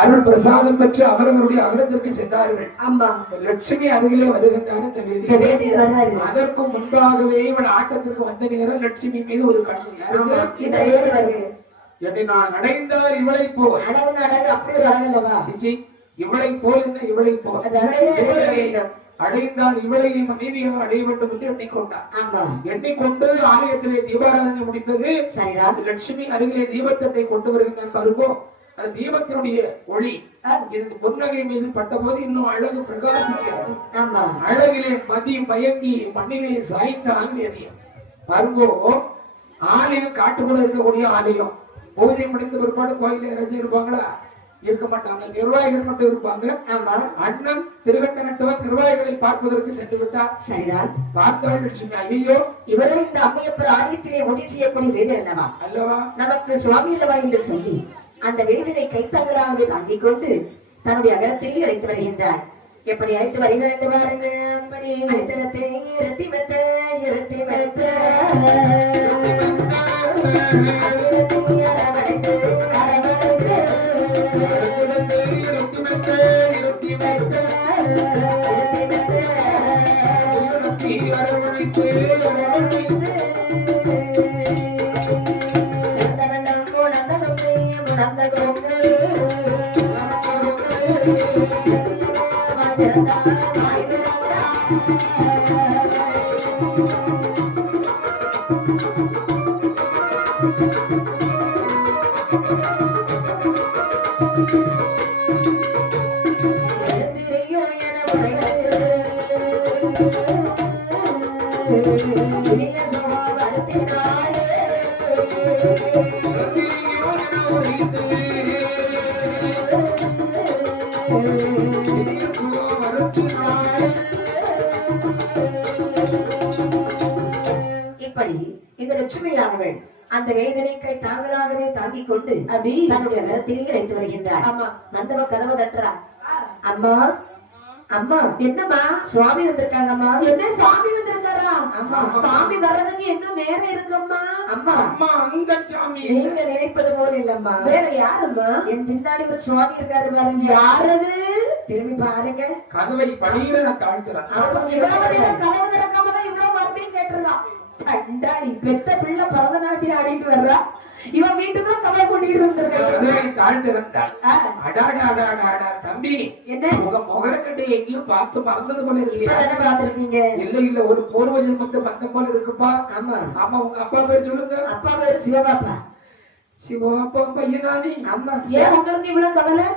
அருள் பிரசாதம் பெற்று அவரவருடைய அகலத்திற்கு சென்றார்கள். ஆமா, லட்சுமி அருகிலே வருகின்றார் இந்த வேதியில். அதற்கு முன்பாகவே இவள் ஆட்டத்திற்கு வந்த நேரம் லட்சுமி மீது ஒரு கண்ணு என்னை நான் அடைந்தார் இவளை போல் அப்படி ஒரு அழகல்லவா சிச்சி இவளை போல் என்ன இவளை போல் அடைந்தால் இவளை மனைவியாக அடைய வேண்டும் என்று எண்ணிக்கொண்டார். எண்ணிக்கொண்டு ஆலயத்திலே தீபாராதனை முடித்தது. லட்சுமி அருகிலே தீபத்தை கொண்டு வருகின்றார். பாருங்கோ, அந்த தீபத்தினுடைய ஒளி இது பொன்னகை மீது பட்ட போது இன்னும் அழகு பிரகாசிக்கிறது. அழகிலே மதி மயங்கி மண்ணிலே சாய்ந்தான் வேதியம். பாருங்கோ, ஆலயம் காட்டுக்குள்ள இருக்கக்கூடிய ஆலயம். பூஜை முடிந்த பிற்பாடு கோயில யாராச்சும் இருப்பாங்களா? இருக்க மாட்டாங்க. நிர்வாகிகள் மட்டும் இருப்பாங்க. அண்ணன் திருவண்ணட்டவர் நிர்வாகிகளை பார்ப்பதற்கு சென்று விட்டார். சரிதான். பார்த்தாள் லட்சுமி, ஐயோ இவர்கள் இந்த அம்மையப்பர் ஆலயத்திலே உதவி செய்யக்கூடிய வேதனை அல்லவா அல்லவா நமக்கு சுவாமி அல்லவா என்று சொல்லி அந்த வேதனை கைத்தாங்களாகவே தாங்கிக் கொண்டு தன்னுடைய அகரத்தில் அழைத்து வருகின்றார். எப்படி அழைத்து வருகிறார் என்று பாருங்கள். அப்படி அழைத்திடத்தை இருத்தி வைத்த இருத்தி வைத்த இப்படி இந்த லட்சுமியானவள் அந்த வேதனைக்கை தாங்களாகவே தாங்கிக் கொண்டு தன்னுடைய கரத்திலே அழைத்து வருகின்றார். மண்டப கதவை தட்டுறா. அம்மா அம்மா, என்னம்மா? சுவாமி வந்திருக்காங்க அம்மா. என்ன சாமி வந்திருக்காரா? அம்மா, சாமி வர்றதுக்கு என்ன நேரம் இருக்கும்மா? அம்மா அம்மா, அந்த சாமி நீங்க நினைப்பது போல இல்லம்மா. வேற யாரும்மா? என் பின்னாடி ஒரு சுவாமி இருக்காரு பாருங்க. யாரது? திரும்பி பாருங்க. கதவை பணியில தாழ்த்துறான். கதவு திறக்காம தான் இவ்வளவு வார்த்தையும் கேட்டுருக்கான். சண்டாடி பெத்த பிள்ளை பரதநாட்டியம் ஆடிட்டு வர்றா. இவன் வீட்டுக்குள்ள கதை கூட்டிட்டு வந்திருக்கான். தம்பி, என்ன உங்க முகரக்கட்டை எங்கேயும் பார்த்து மறந்தது போல இல்லையா? பாத்துருக்கீங்க? இல்ல இல்ல, ஒரு பூர்வ ஜென்மத்து வந்த போல இருக்குப்பா. ஆமா ஆமா. உங்க அப்பா பேர் சொல்லுங்க. அப்பா பேரு சிவபாப்பா. சிவபாப்பா பையனானி. அம்மா, ஏன் உங்களுக்கு இவ்வளவு கவலை?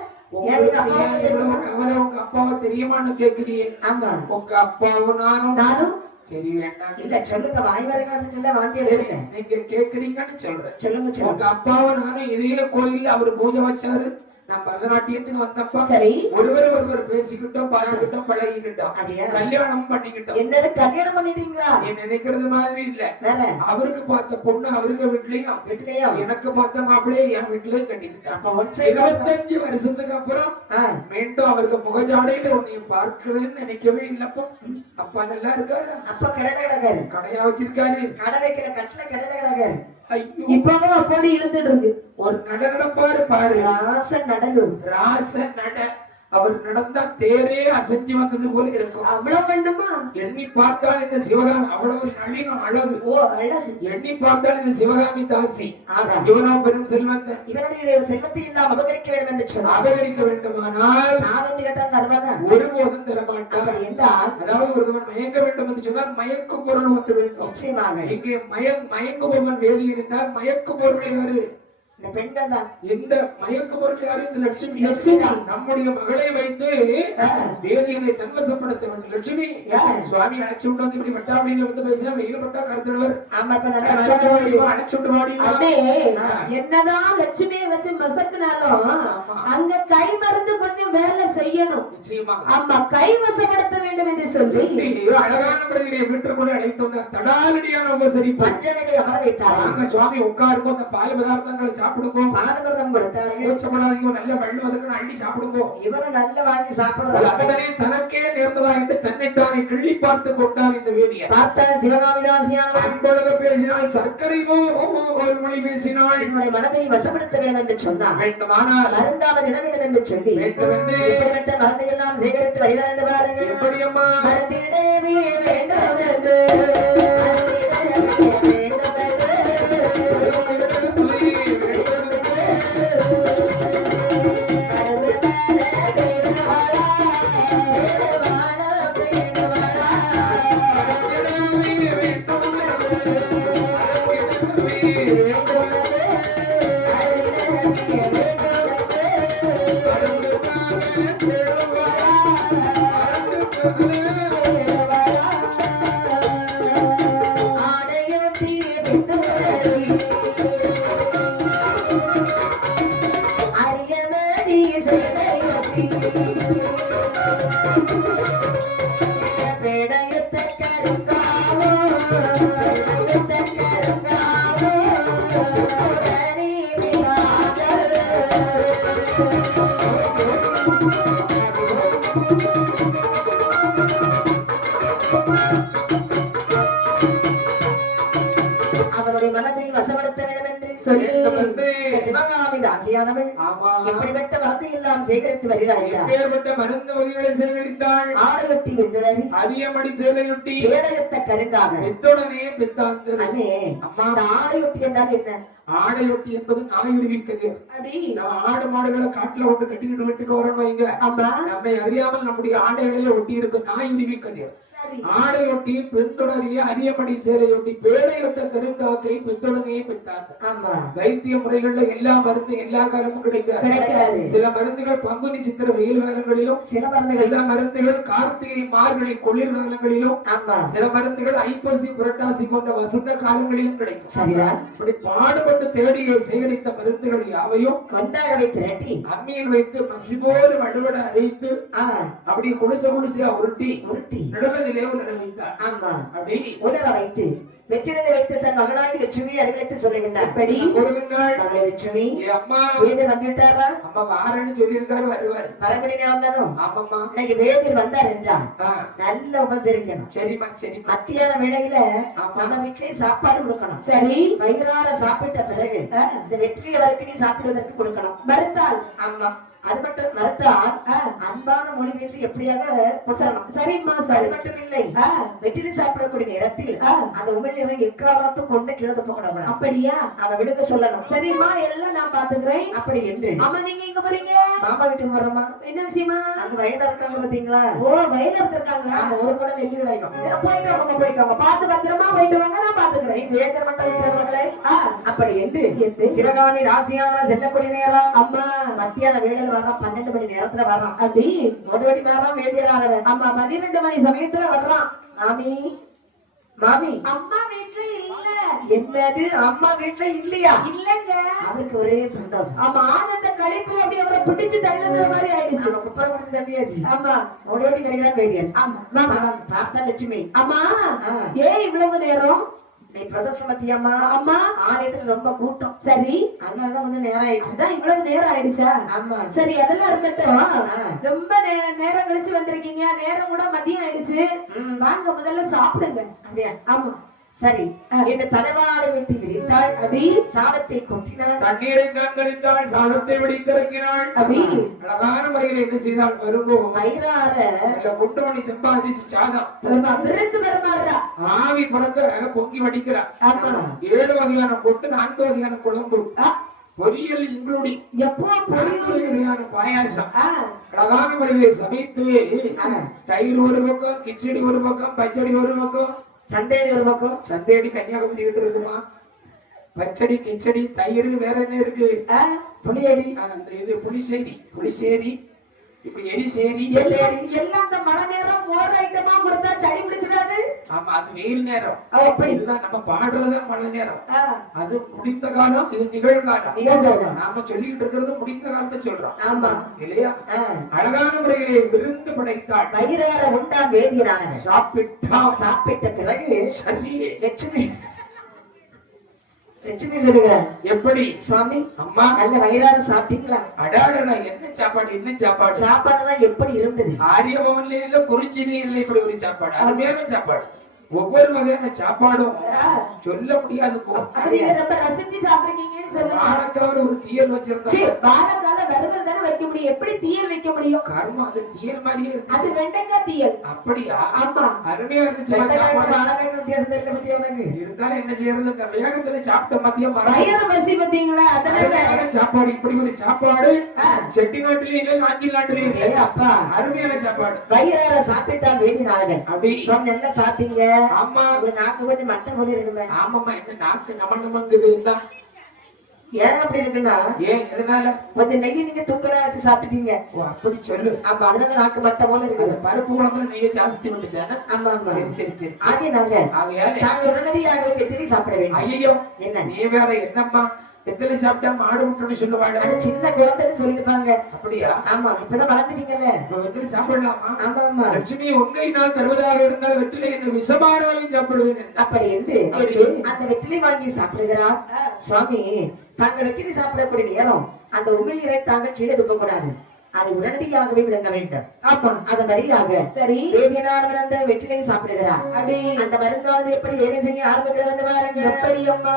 கவலை உங்க அப்பாவை தெரியுமான்னு கேக்குறியே? ஆமா, உங்க அப்பாவும் நானும் சரி வேண்டாம். இல்ல சொல்லுங்க, வாய் வரைக்கும் வந்துட்டு வாந்தி எடுத்துருங்க. நீங்க கேக்குறீங்கன்னு சொல்றேன். சொல்லுங்க. உங்க அப்பாவும் நானும் இதே கோயில்ல அவரு பூஜை வச்சாரு. நான் பரதநாட்டியத்துக்கு வந்தப்பா ஒருவர் பேசிக்கிட்டோம், பார்த்துக்கிட்டோம், பழகிக்கிட்டோம், கல்யாணம் பண்ணிக்கிட்டோம். என்னது கல்யாணம் பண்ணிட்டீங்களா? நினைக்கிறது மாதிரி இல்ல. அவருக்கு பார்த்த பொண்ணு அவருக்கு வீட்லயும் எனக்கு பார்த்த மாப்பிள்ளையே என் வீட்லயும் கட்டிக்கிட்டான். 25 வருஷத்துக்கு அப்புறம் மீண்டும் அவருக்கு முகஜாடையில உன்னை பார்க்கிறதுன்னு நினைக்கவே இல்லப்பா. அப்பா நல்லா இருக்காரு. அப்பா கடையா வச்சிருக்காரு. கடை வைக்கிற கட்டில கடையில கிடக்காரு. இப்பவும் அப்படி இருந்துட்டு இருக்கு. ஒரு நடப்பாரு பாரு, ராச நட. அவர் நடந்தா தேரே அசைஞ்சு வந்தது போல இருக்கும். அவ்வளவு வேண்டுமா? எண்ணி பார்த்தால் இந்த சிவகாமி அவ்வளவு நளினம் அழகு. எண்ணி பார்த்தால் இந்த சிவகாமி தாசி. இவனோ பெரும் செல்வந்தன். இவனுடைய செல்வத்தை எல்லாம் அபகரிக்க வேண்டும் என்று சொன்னார். அபகரிக்க வேண்டுமானால் நான் கேட்டால் தருவாங்க? ஒருபோதும் தரமாட்டார் என்றால், அதாவது ஒருவன் மயங்க வேண்டும் என்று சொன்னால் மயக்கு பொருள் ஒன்று வேண்டும். நிச்சயமாக இங்கே மயங்குபவன் வேதி இருந்தால் மயக்கு பொருள் யாரு? இந்த பெண்கள் தான். இந்த மயக்கு பொருள் யாரு? இந்த லட்சுமி. நம்முடைய மகளை வைத்து வேதியனை தன்வசப்படுத்த வேண்டும். லட்சுமி சுவாமி அழைச்சு விட்டு வந்து இப்படி வெட்டாவடியில வந்து பேசினா வெயில் பட்டா கருத்துடுவர். அழைச்சு விட்டு வாடி. என்னதான் லட்சுமியை வச்சு மசத்தினாலும் அங்க கை மருந்து கொஞ்சம் வேலை செய்யணும். நிச்சயமாக. ஆமா, கை வசப்படுத்த வேண்டும் என்று சொல்லி அழகான பிரதிகளை வீட்டுக்குள்ள அழைத்து வந்தார். தடாலடியான உபசரி பஞ்சனையை அமர வைத்தார். அங்க சுவாமி உட்காருக்கும், அந்த பால் பதார்த்தங்களை சாப்பிடுங்க, பாரபரம் கொடுத்தாரு. கோச்சப்படாதீங்க, நல்ல வெள்ளம் அதுக்கு அள்ளி சாப்பிடுங்க. இவரை நல்ல வாங்கி சாப்பிடுறது அப்பதனே தனக்கே நேர்ந்ததா என்று தன்னைத்தானே கிள்ளி பார்த்து கொண்டார் இந்த வேதியை. பார்த்தால் சிவகாமிதாசியான அன்பொழுக பேசினாள், சர்க்கரை மொழி பேசினாள். என்னுடைய மனதை வசப்படுத்த வேண்டும் என்று சொன்னார். வேண்டுமானால் அருந்தாமல் இடம் வேண்டும் என்று சொல்லி இப்படிப்பட்ட மருந்தை எல்லாம் சேகரித்து வருகிறார் என்று பாருங்கள். எப்படி அம்மா மருந்திடவே வேண்டும் என்று அவருடைய மனதை வசப்படுத்த வேண்டும் என்று சொல்லி சிவகாமி தாசியானவள் எப்படிப்பட்ட மருந்தை எல்லாம் சேகரித்து வருகிறார். எப்பேற்பட்ட மருந்து வகைகளை சேகரித்தாள். ஆடையொட்டி வெந்துடறி அரியமடி சேலையொட்டி ஏடையொத்த கருங்காக வித்துடனே பித்தாந்து. அண்ணே அம்மா ஆடையொட்டி என்றால் என்ன? ஆடையொட்டி என்பது நாயுருவி கதிர். நம்ம ஆடு மாடுகளை காட்டுல கொண்டு கட்டிக்கிட்டு வீட்டுக்கு வரணும் வைங்க. நம்மை அறியாமல் நம்முடைய ஆடைகளிலே ஒட்டி இருக்கு நாயுருவி கதிர். ஆடையொட்டி பெண்தொடரிய அரியமடி சேலையொட்டி பேடையொட்ட கருங்காக்கை பெத்துடனே பெற்றாங்க. வைத்திய முறைகள்ல எல்லா மருந்து எல்லா காலமும் கிடைக்காது. சில மருந்துகள் பங்குனி சித்திர வெயில் காலங்களிலும், சில மருந்துகள் கார்த்திகை மார்கழி குளிர் காலங்களிலும், சில மருந்துகள் ஐப்பசி புரட்டாசி போன்ற வசந்த காலங்களிலும் கிடைக்கும். இப்படி பாடுபட்டு தேடியை சேகரித்த மருந்துகள் யாவையும் ஒன்றாகவே திரட்டி அம்மியில் வைத்து மசிபோடு வடுவட அரைத்து அப்படி குடிசை குடிசையா உருட்டி நடந்ததிலே உலர வைத்தார். அப்படி உலர வைத்து வெற்றிலை வைத்து தன் மகனாகி லட்சுமி அருகிழைத்து சொல்லுகின்றார். மகளே லட்சுமி, அம்மா வேதர் வந்துவிட்டாரா? அம்மா வாரன்னு சொல்லியிருக்காரு, வருவார். வரபடினே வந்தாலும் ஆமாம்மா இன்னைக்கு வேதர் வந்தார் என்றால் நல்ல உபசரிக்கணும். சரிம்மா சரி. மத்தியான வேளையில நம்ம வீட்டிலேயே சாப்பாடு கொடுக்கணும். சரி, வயிறார சாப்பிட்ட பிறகு இந்த வெற்றிலை வரைக்கும் நீ சாப்பிடுவதற்கு கொடுக்கணும். மறுத்தால் ஆமா அது மட்டும் மறுத்தால் அன்பான மொழி பேசி எப்படியாக கொடுக்கணும். சரிம்மா, அது மட்டும் இல்லை, வெற்றிலை சாப்பிடக்கூடிய நேரத்தில் அந்த உமிழ்நீரை எக்காரணத்தை கொண்டு கிழந்து போகணும். அப்படியா? அவன் விடுக்க சொல்லணும். சரிம்மா, எல்லாம் நான் பாத்துக்கிறேன் அப்படி என்று. ஆமா, நீங்க எங்க போறீங்க? மாமா வீட்டுக்கு வரோமா. என்ன விஷயமா? அங்க வயதா இருக்காங்க பாத்தீங்களா? ஓ, வயதா இருக்காங்க. ஆமா, ஒரு கூட நெல்லி விளையும். போயிட்டு வாங்க, போயிட்டு வாங்க, பார்த்து பத்திரமா போயிட்டு வாங்க, நான் பாத்துக்கிறேன். வேதர் மட்டும் விட்டுறவங்களே அப்படி என்று சிவகாமி ராசியான செல்லக்கூடிய நேரம் அம்மா மத்தியான வேளையில வர்றான். 12 மணி நேரத்துல வர்றான். அப்படி ஒரு வர்றான் வேதியரானவன். அம்மா 12 மணி சமயத்துல வர்றான். மாமி மாமி அம்மா வீட்டுல இல்ல. என்னது அம்மா வீட்டுல இல்லையா? இல்லங்க. அவருக்கு ஒரே சந்தோஷம். ஆமா, ஆனந்த கழிப்புல அப்படி அவரை பிடிச்சு தள்ளுற மாதிரி ஆயிடுச்சு. நம்ம குப்பரை பிடிச்சு தள்ளியாச்சு. ஆமா, ஓடி கிடைக்கிறான் வேதியர். ஆமா மாமா பார்த்தா லட்சுமி. அம்மா ஏன் இவ்வளவு நேரம்? நீ பிரதோஷமத்தியம்மா அம்மா ஆலயத்துல ரொம்ப கூட்டம். சரி, அதனாலதான் கொஞ்சம் நேரம் ஆயிடுச்சு. இவ்வளவு நேரம் ஆயிடுச்சா? ஆமா. சரி, அதெல்லாம் இருக்கட்டும். ரொம்ப நேரம் கழிச்சு வந்திருக்கீங்க. நேரம் கூட மதியம் ஆயிடுச்சு. வாங்க முதல்ல சாப்பிடுங்க. அப்படியா? ஆமா. சரி, என்ன தலைவாடை வெட்டி விரித்தாள். அப்படி சாதத்தை கொட்டினாள். தண்ணீரை கங்கரித்தாள். சாதத்தை வெடித்திறக்கினாள். அப்படி அழகான முறையில் என்ன செய்தால் வரும்போ வயிறார குண்டு மணி செம்பாரிசி சாதம் ஆவி பறக்க பொங்கி வடிக்கிறார். 7 வகையான கொட்டு, 4 வகையான குழம்பு, பொரியல் இன்க்ளூடிங் வகையான பாயாசம் அழகான முறையில் சமைத்து தயிர் ஒரு பக்கம், கிச்சடி ஒரு பக்கம், பச்சடி ஒரு பக்கம், சந்தேடி ஒரு பக்கம். சந்தேடி கன்னியாகுமரி கிட்ட இருக்குமா? பச்சடி, கிச்சடி, தயிர், வேற என்ன இருக்கு? புளியடி, அந்த இது புளிசேரி, புளிசேரி, இப்படி எரிசேரி எல்லாம் இந்த மழை நேரம் மோர் ஐட்டமா கொடுத்தா சளி பிடிச்சிடாது. ஆமா, அது வெயில் நேரம். அப்படி இதுதான் நம்ம பாடுறது மழை நேரம். அது முடிந்த காலம், இது நிகழ்காலம். நாம சொல்லிட்டு இருக்கிறது முடிந்த காலத்தை சொல்றோம். ஆமா இல்லையா? அழகான முறையிலே விருந்து படைத்தாள். வயிறார உண்டான் வேதியரான சாப்பிட்ட பிறகு சரி லட்சுமி லட்சுமி சொல்லுகிறார். எப்படி சுவாமி? அம்மா நல்ல வயிறார சாப்பிட்டீங்களா? அடாடா, என்ன சாப்பாடு, என்ன சாப்பாடு? சாப்பாடுதான் எப்படி இருந்தது? ஆரிய பவன்ல இல்ல, குறிஞ்சிலே இல்ல, இப்படி ஒரு சாப்பாடு, அருமையான சாப்பாடு. ஒவ்வொரு வகையான சாப்பாடும் சொல்ல முடியாது. ரொம்ப ரசிச்சு சாப்பிடுறீங்க. வாழைக்காவில ஒரு தீயல் வச்சிருந்தோம். வாழைக்கால வறுவல் தானே வைக்க முடியும், எப்படி தீயல் வைக்க முடியும்? கர்மம் அது தீயல் மாதிரியே இருக்கு. அது வெண்டைக்காய் தீயல். அப்படியா? ஆமா, அருமையா இருந்துச்சு. வாழைக்காய்க்கு வித்தியாசம் தெரியல பத்தியா உனக்கு? இருந்தாலும் என்ன செய்யறது, இந்த வேகத்துல சாப்பிட்ட மதியம் வயிறு பசி பாத்தீங்களா? அதனால சாப்பாடு இப்படி ஒரு சாப்பாடு செட்டிநாட்டிலேயே இல்ல நாஞ்சில் நாட்டிலேயே அப்பா அருமையான சாப்பாடு. வயிறார சாப்பிட்டா வேதி நாளவன் அப்படி சொன்ன என்ன சாப்பிட்டீங்க? ஆமா, நாக்கு கொஞ்சம் மட்டை போல இருக்குமே. ஆமாமா, இந்த நாக்கு நமங்குது. ஏன் அப்படி இருக்குன்னா, ஏன் எதனால? கொஞ்சம் நெய்யை நீங்க தூக்கலா வச்சு சாப்பிட்டுட்டீங்க. ஓ அப்படி சொல்லு. ஆமா, அதனால நாக்கு மட்டை போல இருக்குது. பருப்பு குழம்புல நெய்யை ஜாஸ்தி விட்டுதானே? ஆமா ஆமா, சரி சரி. ஆகையால நாங்க உடனடியாக வெற்றிலை சாப்பிட வேண்டும். ஐயோ என்ன நீ வேற என்னம்மா, வெத்தலை சாப்பிட்டா மாடு விட்டுன்னு சொல்லுவாங்க. அது சின்ன குழந்தைன்னு சொல்லிருப்பாங்க. அப்படியா? ஆமா, இப்பதான் வளர்ந்துட்டீங்கல்ல. வெத்தலை சாப்பிடலாமா? ஆமா ஆமா. லட்சுமி உண்மையினால் தருவதாக இருந்தால் வெற்றிலை என்ன விஷமானாலும் சாப்பிடுவேன் அப்படி என்று அந்த வெற்றிலை வாங்கி சாப்பிடுகிறார் சுவாமி. தாங்கள் வெற்றிலை சாப்பிடக்கூடிய நேரம் அந்த உமிழ்நீரை தாங்கள் கீழே துப்பக்கூடாது, அதை உடனடியாகவே விளங்க வேண்டும். அப்ப அதன்படியாக சரி வேதியனானவன் அந்த வெற்றிலையை சாப்பிடுகிறார். அப்படி அந்த மருந்தானது எப்படி வேலை செய்ய ஆரம்பிக்கிறது பாருங்க. எப்படி அம்மா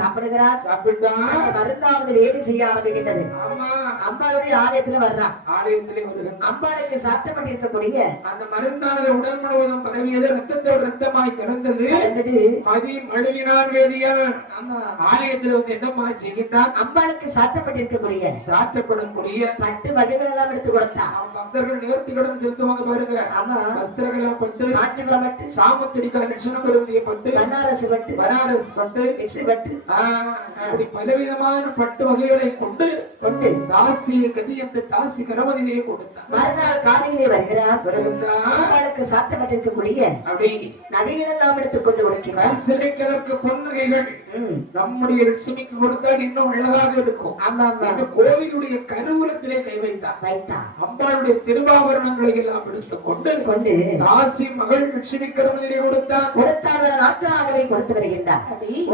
சாப்பிடுகிறார். சாப்பிட்டா மருந்தாவது வேலை செய்ய ஆரம்பிக்கின்றது. அம்பாளுடைய ஆலயத்துல வர்றான். ஆலயத்திலே வருகிறான். அம்பாளுக்கு சாப்பிடப்பட்டிருக்கக்கூடிய அந்த மருந்தானது உடல் முழுவதும் பரவியது, ரத்தத்தோடு ரத்தமாய் கலந்தது. மதி மழுவினான் வேதியன். ஆலயத்தில் வந்து என்னமா செய்கின்றான்? அம்பாளுக்கு சாப்பிடப்படக்கூடிய பட்டு வகைகள் எல்லாம் எடுத்து கொடுத்தான். பக்தர்கள் நேர்த்தி கடன் செலுத்துவாங்க பாருங்க. ஆமா, வஸ்திரங்களா பட்டு, காஞ்சிபுரம் பட்டு, சாமுத்திரிகா லட்சணம் பொருந்திய பட்டு, பனாரஸ் பட்டு, விசு பட்டு, இப்படி பலவிதமான பட்டு வகைகளை கொண்டு தாசி கதி என்று தாசி கரமதிலேயே கொடுத்தார். மறுநாள் காலையிலே வருகிறார். சாப்பிடப்பட்டிருக்கக்கூடிய அப்படி நகைகள் எல்லாம் எடுத்துக் கொண்டு கொடுக்கிறார். சிலைக்கு பொன்னகைகள் நம்முடைய லட்சுமிக்கு கொடுத்தால் இன்னும் அழகாக இருக்கும். கோவிலுடைய கருவூலத்திலே கை வைத்தார். அம்பாளுடைய திருவாபரணங்களை எல்லாம் எடுத்துக் கொண்டு தாசி மகள் லட்சுமி கரமதிலே கொடுத்தார். நாட்களாகவே கொடுத்து வருகின்றார்.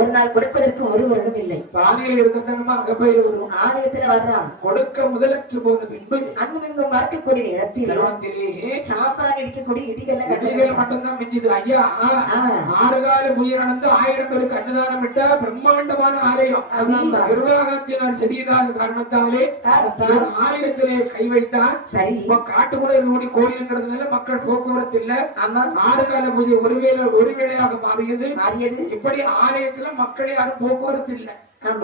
ஒரு நாள் கொடுப்பதற்கு ஒரு வருடம் இல்லை. பானையில் இருந்தமா அகப்பையில் வரும். ஆலயத்தில் வர்றான். கொடுக்க முதலற்று போன பின்பு அங்குமிங்கும் மறக்கக்கூடிய நேரத்தில் சாப்பிடாக இடிக்கக்கூடிய இடிகள் மட்டும்தான் மிஞ்சுது. ஐயா, 6 கால உயிரிழந்து 1000 பேருக்கு அன்னதானம் விட்ட பிரம்மாண்டமான ஆலயம். நிர்வாகத்தினால் சரியில்லாத காரணத்தாலே ஆலயத்திலே கை வைத்தார். சரி, காட்டுக்குள்ள இருக்கக்கூடிய கோயிலுங்கிறதுனால மக்கள் போக்குவரத்து இல்ல. 6 கால பூஜை ஒருவேளையாக மாறியது. இப்படி ஆலயத்துல மக்கள் யாரும் போக்குவரத்து இல்ல.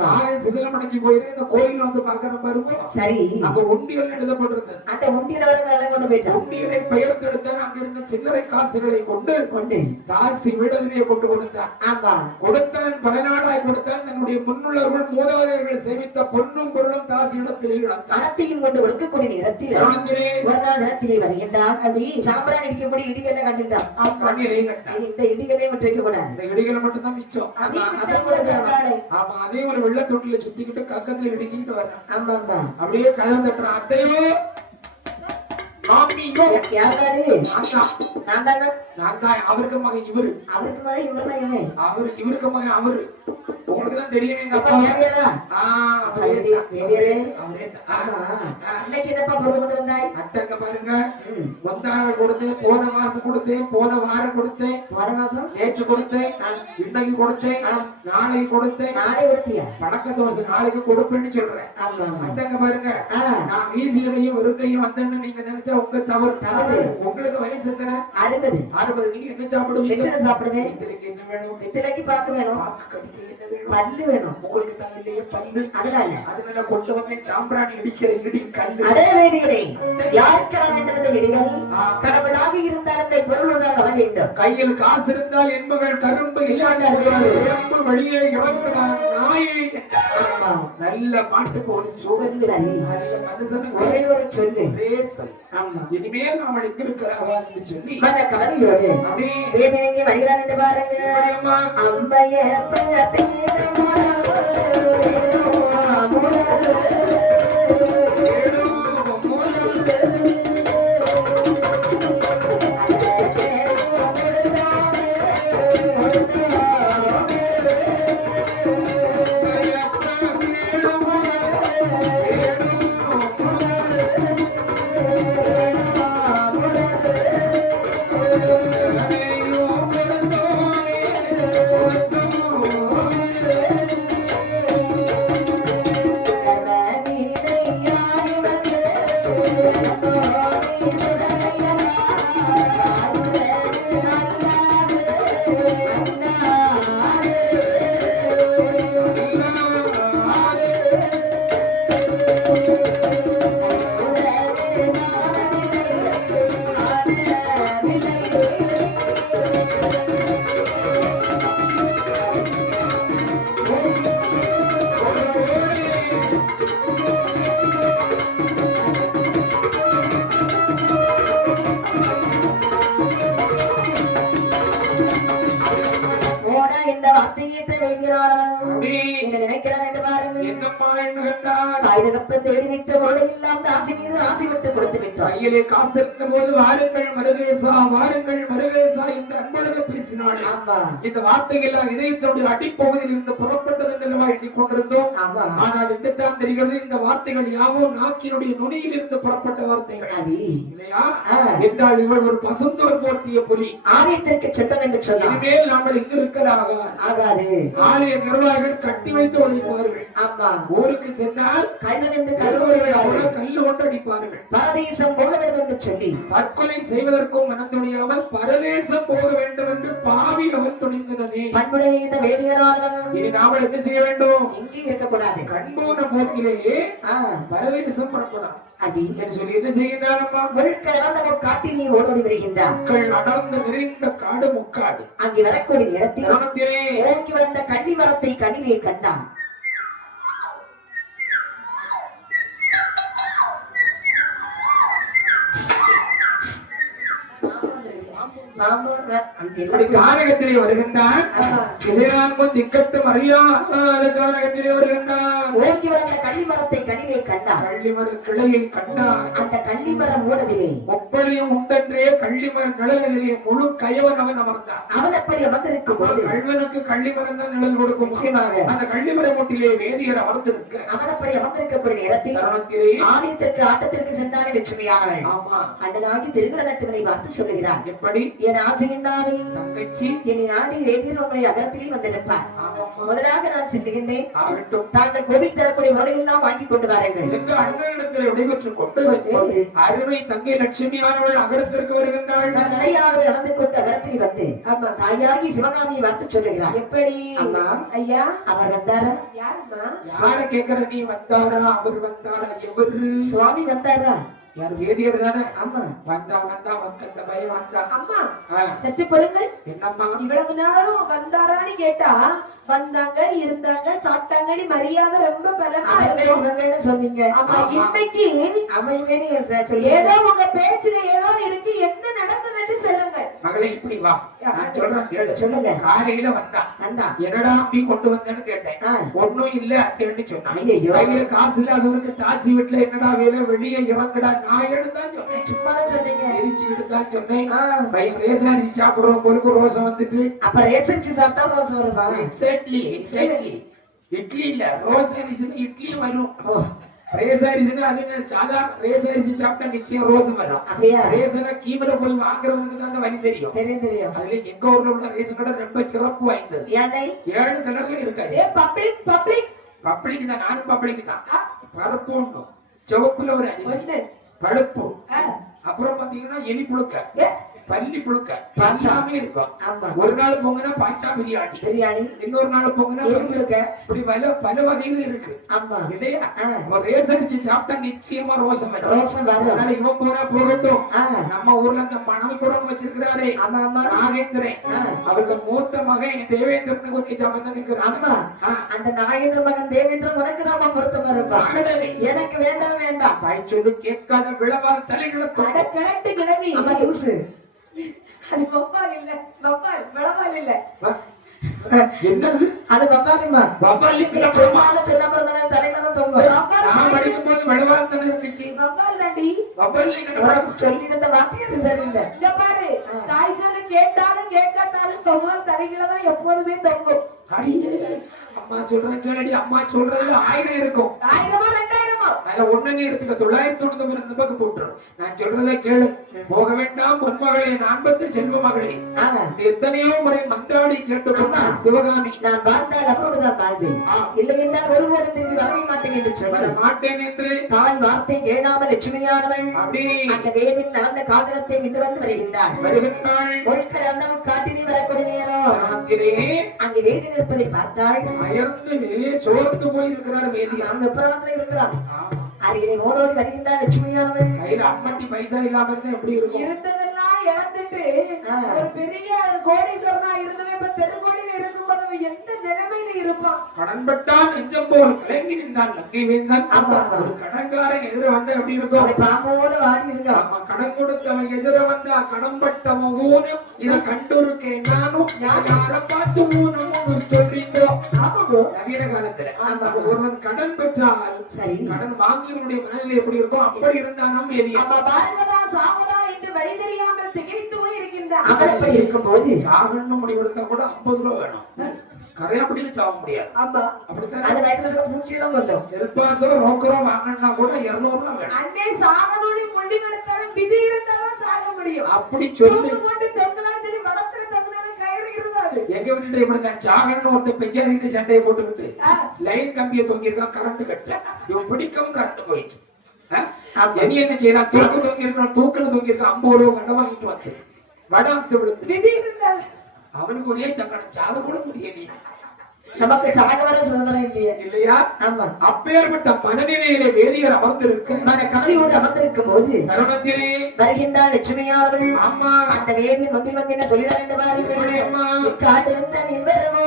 ஆலயம் சிதிலம் அடைஞ்சு போயிருக்கு. இந்த கோயில் வந்து பாக்குற பாருங்க. சரி, அங்க உண்டியல் எழுதப்பட்டிருந்தது. அந்த உண்டியலை உண்டியலை பெயர்த்தெடுத்தார். அங்கிருந்த சில்லறை காசுகளை கொண்டு தாசி வீடத்திலே கொண்டு கொடுத்தார். ஆமா, கொடுத்தான், பலநாடாய் கொடுத்தான். தன்னுடைய முன்னுள்ளவர்கள் மூதாதையர்கள் சேமித்த பொன்னும் பொருளும் தாசி இடத்திலே அனைத்தையும் கொண்டு கொடுக்கக்கூடிய நேரத்தில் ஒரு நாள் நேரத்திலே வருகின்றார். சாம்பிரான் இடிக்கக்கூடிய இடிகளை கண்டுட்டார். இந்த இடிகளை மட்டும் வைக்க கூடாது. இந்த இடிகளை மட்டும் தான் மிச்சம். ஆமா, அதே ஒரு வெள்ள தொட்டில சுத்திக்கிட்டு கக்கத்துல இடிக்கிட்டு வர்றான். ஆமா ஆமா, அப்படியே கதவு தட்டுறான். அத்தையோ மாமியோ, யாராரு? நான் தான். அவருக்கு மகன் இவரு. அவருக்கு மகன் இவருனா இவன். இவருக்கு மகன் அவரு. உங்களுக்கு தான் தெரியும். எங்க அப்பா அத்தங்க பாருங்க. முந்தாள் கொடுத்தேன், போன மாசம் கொடுத்தேன், போன வாரம் கொடுத்தேன், போன மாசம் நேற்று கொடுத்தேன், இன்னைக்கு கொடுத்தேன், நாளைக்கு கொடுத்தேன். நாளை கொடுத்தியா? பழக்க தோசை நாளைக்கு கொடுப்பேன்னு சொல்றேன். அத்தங்க பாருங்க, நான் வீசியலையும் வெறுக்கையும் வந்தேன்னு நீங்க நினைச்சா உங்க தவறு. உங்களுக்கு வயசு எத்தனை? 60. நீங்க என்ன சாப்பிடுவீங்க? சாப்பிடுவேன். என்ன வேணும்? வெத்திலைக்கு பாக்கு வேணும். பாக்கு கடிக்க என்ன வேணும்? பல்லு வேணும். உங்களுக்கு தான் இல்லையே பல்லு. அதனால கொண்டு வந்து சாம்பிராணி இடிக்கிற இடி கல்லு அதே வேதியிலே யாருக்கு வர வேண்டும் என்ற இடிகள் கடவுளாக இருந்தால் அந்த பொருளுடன் வர வேண்டும். கையில் காசு இருந்தால் என்பவர்கள் கரும்பு இல்லாத எறும்பு வெளியே இறங்குகிறார் நாயை. நல்ல பாட்டுக்கு ஒரு சூழல் நல்ல மனுஷனுக்கு ஒரே ஒரு சொல்லு ஒரே சொல். இனிமேல் நாம் இருக்கிறார்கள் என்று சொல்லி மன கவலையோடு வேதியங்கே வருகிறான் என்று பாருங்கள். அம்மைய நினைக்கிறான் என்று பாருங்கள். தேடி வைத்த பொருளை எல்லாம் ஆசை மீது ஆசை விட்டு கொடுத்து விட்டோம். கையிலே காசு இருந்த போது வாருங்கள் மருகேசா வாருங்கள் மருகேசா இந்த அன்பழக பேசினாள். இந்த வார்த்தைகள் இதயத்தோடு அடிப்பகுதியில் இருந்து புறப்பட்டது என்று எண்ணிக்கொண்டிருந்தோம். ஆனால் என்னத்தான் தெரிகிறது, இந்த வார்த்தைகள் யாவும் நாக்கினுடைய நுனியில் இருந்து புறப்பட்ட வார்த்தைகள் இல்லையா என்றால் இவள் ஒரு பசுந்தோர் போர்த்திய புலி ஆலயத்திற்கு சென்றோம் என்று சொன்னார். இனிமேல் நாமல் இங்கு இருக்கிறாக ஆகாது. ஆலய நிர்வாகிகள் கட்டி வைத்து உழைப்பார்கள். ஊருக்கு சென்றால் கல்லு கொண்டு அடிப்பார்கள். பரதேசம் போக வேண்டும் என்று சொல்லி தற்கொலை செய்வதற்கும் மனம் துணியாமல் பரதேசம் போக வேண்டும் என்று பாவி அவன் துணிந்தனே. பண்புடைய இந்த வேதியரானவன் இனி நாமல் என்ன செய்ய வேண்டும்? இங்கே இருக்கக்கூடாது. கண்போன போக்கிலேயே பரதேசம் புறப்படும் அடி என்று சொல்லி என்ன செய்கின்றாரம்மா? காட்டிலே ஓடோடி வருகின்றார். அடர்ந்து நிறைந்த காடு முக்காடு. அங்கே வரக்கூடிய நேரத்தில் ஓங்கி வளர்ந்த கள்ளி மரத்தை கண்ணிலே கண்டான். கானகத்திலே வருகின்றான். திக்கட்டும் அறியாத கானகத்திலே வருகின்றான். ஓங்கி வளர்ந்த கள்ளி மரத்தை கண்ணிலே கண்டான். கள்ளிமர கிளையை கண்டான். அந்த கள்ளிமரம் மூடதிலே ஒப்பளியும் உண்டன்றே கள்ளிமர நிழலிலே முழு கயவன் அவன் அமர்ந்தான். அவன் அப்படி அமர்ந்திருக்கும் போது கல்வனுக்கு கள்ளிமரம் தான் நிழல் கொடுக்கும். நிச்சயமாக அந்த கள்ளிமர மூட்டிலே வேதியர் அமர்ந்திருக்க அவன் அப்படி அமர்ந்திருக்கக்கூடிய நேரத்தில் ஆலயத்திற்கு ஆட்டத்திற்கு சென்றானே லட்சுமியானவள். அண்ணனாகி திருக்குட நட்டுவனை பார்த்து சொல்லுகிறான். எப்படி? என் ஆசையினாலே தங்கச்சி என்னை நாடி வேதியர் உங்களை அகரத்திலே வந்திருப்பார். முதலாக நான் செல்லுகின்றேன். தாங்கள் கோவில் தரக்கூடிய உரையெல்லாம் வாங்கி கொண்டு வாருங்கள் என்று அண்ணனிடத்தில் விடைபெற்றுக் கொண்டு அருமை தங்கை லட்சுமியானவள் அகரத்திற்கு வருகின்றாள். நான் நடையாகவே நடந்து கொண்டு அகரத்தில் வந்து தாயாகி சிவகாமியை பார்த்து சொல்லுகிறார். எப்படி? அம்மா ஐயா அவர் வந்தாரா? யாருமா? யார கேட்கிற நீ? வந்தாரா? அவர் வந்தாரா? எவரு? சுவாமி வந்தாரா? யார்? வேதியர் தானே? அம்மா வந்தா வந்த பயம் வந்தா. அம்மா சற்று பொறுங்கள். என்னம்மா இவ்வளவு நேரம் வந்தாரான்னு கேட்டா வந்தாங்க இருந்தாங்க சாப்பிட்டாங்கன்னு மரியாதை ரொம்ப பலமா சொன்னீங்க. ஆமா இன்னைக்கு அமைவே ஏதோ உங்க பேச்சுல ஏதோ இருக்கு. என்ன நடந்ததுன்னு சொல்லுங்க. மகளே இப்படி வா, நான் சொல்றேன் சொல்லுங்க. காலையில வந்தா என்னடா அப்படி கொண்டு வந்தேன்னு கேட்டேன். ஒண்ணும் இல்ல அத்தைன்னு சொன்னான். கையில காசு இல்ல, அதுவருக்கு தாசி வீட்டுல என்னடா வேலை, வெளியே இறங்கடா நான் எடுத்தான் சொன்னேன். சும்மா சொன்னீங்க. எரிச்சுக்கிட்டு தான் சொன்னேன். பையன் ரேசன் அரிசி சாப்பிடுறோம் பொருக்கு ரோசம் வந்துட்டு. அப்ப ரேசன் அரிசி சாப்பிட்டா ரோசம் வருமா? எக்ஸாக்ட்லி இட்லி இல்ல, ரோசன் அரிசி இட்லி வரும். ரேசன் அரிசினா அது சாதாரண ரேசன் அரிசி சாப்பிட்டா நிச்சயம் ரோசம் வரும். ரேசனை கீமல போய் வாங்குறவனுக்கு தான் அந்த வழி தெரியும். தெரியும். அதுல எங்க ஊர்ல உள்ள ரேசன் கடை ரொம்ப சிறப்பு வாய்ந்தது. 7 கலர்ல இருக்காது. பப்ளிக் தான். நானும் பப்ளிக் தான். பருப்பு ஒண்ணும், சிவப்புல ஒரு அரிசி, பழுப்பு, அப்புறம் பாத்தீங்கன்னா எலி புழுக்க, பள்ளி புழுக்க பாச்சாமே இருக்கும். ஒரு நாள் பொங்கனா பாச்சா பிரியாணி, இன்னொரு நாள் பொங்கனா இப்படி பல வகையில இருக்கு இல்லையா? ரேஸ் அரிச்சு சாப்பிட்டா நிச்சயமா ரோசம் வரும். அதனால இவன் போனா போகட்டும். நம்ம ஊர்ல இந்த மணல் குடம் வச்சிருக்கிறாரே நாகேந்திரன், அவருக்கு மூத்த மகன் தேவேந்திரனுக்கு கொஞ்சம் சம்பந்தம் இருக்கிறாங்க. அந்த நாகேந்திர மகன் தேவேந்திரன் உனக்கு தான் பொருத்தமா இருப்பான், எனக்கு வேண்டாம். தாய் சொல்லு கேட்காத விளவால் தலைகளை கரெக்ட் கிளம்பி லூசு. அது வவ்வால் இல்ல, விளவால் இல்ல. என்னது அது பப்பாலிமா? பப்பாலிங்கிற சொல்லாம இருந்தா தலையில தான் தொங்கும். நான் படிக்கும் போது விளவால் தானே இருந்துச்சு. வவ்வால் தாண்டி சொல்லி தந்த வார்த்தை சரியில்லை. இங்க பாரு, தாய் சொல்ல கேட்டாலும் கேட்காட்டாலும் வவ்வால் தலையில தான் எப்போதுமே தொங்கும். அடியே அம்மா சொல்றேன் கேளடி. அம்மா சொல்றதுல 1000 இருக்கும். 1000மோ 2000மோ அதுல ஒண்ணு நீ எடுத்துக்க. 999 பக்கம் போட்டுரும். நான் சொல்றதை கேளு. போக வேண்டாம் பொன்மகளே, நான் பத்து செல்வ மகளே. எத்தனையோ முறை மன்றாடி கேட்டுக்கொண்டான் சிவகாமி. நான் வாழ்ந்தால் அவரோடுதான் வாழ்வேன், இல்லை என்றால் ஒருபோதும் திரும்பி வரவே மாட்டேன் என்று சொன்னார். மாட்டேன் என்று தாய் வார்த்தை கேளாமல் லட்சுமியானவள் அப்படி அந்த வேதின் நடந்த காதலத்தை இன்று வந்து வருகின்றாள். பொருட்கள் அந்த காட்டினி வரக்கூடிய நேரம் அங்கே வேதி நிற்பதை பார்த்தாள். சோர்ந்து போயிருக்கிறார் வேதி. அங்க புறவத்தில் இருக்கிறான். அருகிலே ஓடோடி வருகின்றாள் லட்சுமியானவள். கையில அம்மட்டி பைசா இல்லாம இருந்தா எப்படி இருக்கும்? இருந்ததெல்லாம் இழந்துட்டு ஒரு பெரிய கோடீஸ்வரனா இருந்தவன் இப்ப தெருக்கோடியில இருக்கும்போது அவன் எந்த நிலைமையில இருப்பான்? கடன்பட்டான் நெஞ்சம் போல் கலங்கி நின்றான் லங்கை வேந்தன். ஒரு கடன்காரன் எதிர வந்தா எப்படி இருக்கும்? பாம்போட வாடி இருக்கான். கடன் கொடுத்தவன் எதிர வந்தா கடன்பட்ட மகனும் இதை கண்டுருக்க என்னாலும் யார பார்த்து மூணு சொல்றீங்களோ? நவீன காலத்துல ஒருவன் கடன் பெற்றால் சரி, கடன் வாங்கியவனுடைய மனநிலை எப்படி இருக்கும்? அப்படி இருந்தாலும் வழி தெரியாமல் திகைத்து போயிருக்கின்றான். அப்படி இருக்கும் போது சாகன்னு முடி கொடுத்தா கூட 50 ரூபாய் வேணும். கரையாப்படியில சாக முடியாது. அப்படித்தான் அது வயதுல இருக்க பூச்சியெல்லாம் வந்தோம். செல்பாசோ ரோக்கரோ வாங்கினா கூட 200 ரூபாய் வேணும். அன்னே சாகனோடி முடி கொடுத்தாலும் விதி இருந்தாலும் சாக முடியும். அப்படி சொல்லி கொண்டு தொங்கலாம் சரி, வடத்துல தொங்கலாம் கயிறு இருந்தாது. எங்க விட்டுட்டு இப்படிதான் சாகன்னு ஒருத்த பெஞ்சாதிட்டு சண்டையை போட்டுக்கிட்டு லைன் கம்பியை தொங்கியிருக்கான். கரண்ட் கட்டு இவன் பிடிக்கவும் கரண்ட் போயிடுச்சு. இனி என்ன செய்யலாம்? தூக்கு தொங்கி இருக்கணும், தூக்குல தொங்கி இருக்க 50 ரூபாய் கடை வாங்கிட்டு வந்து வடாத்து விழுந்து அவனுக்கு ஒரே சங்கடம். சாக கூட முடியலையே. நமக்கு சாக வர சுதந்திரம் இல்லையா? இல்லையா? ஆமா. அப்பேற்பட்ட மனநிலையிலே வேதியர் அமர்ந்திருக்க கவலையோடு அமர்ந்திருக்கும் போது தருணத்திலே வருகின்றாள் லட்சுமியானவள். ஆமா. அந்த வேதியர் முன்பில் வந்து என்ன சொல்லிதான் என்று பாருங்கள். காட்டு தனில் வருமோ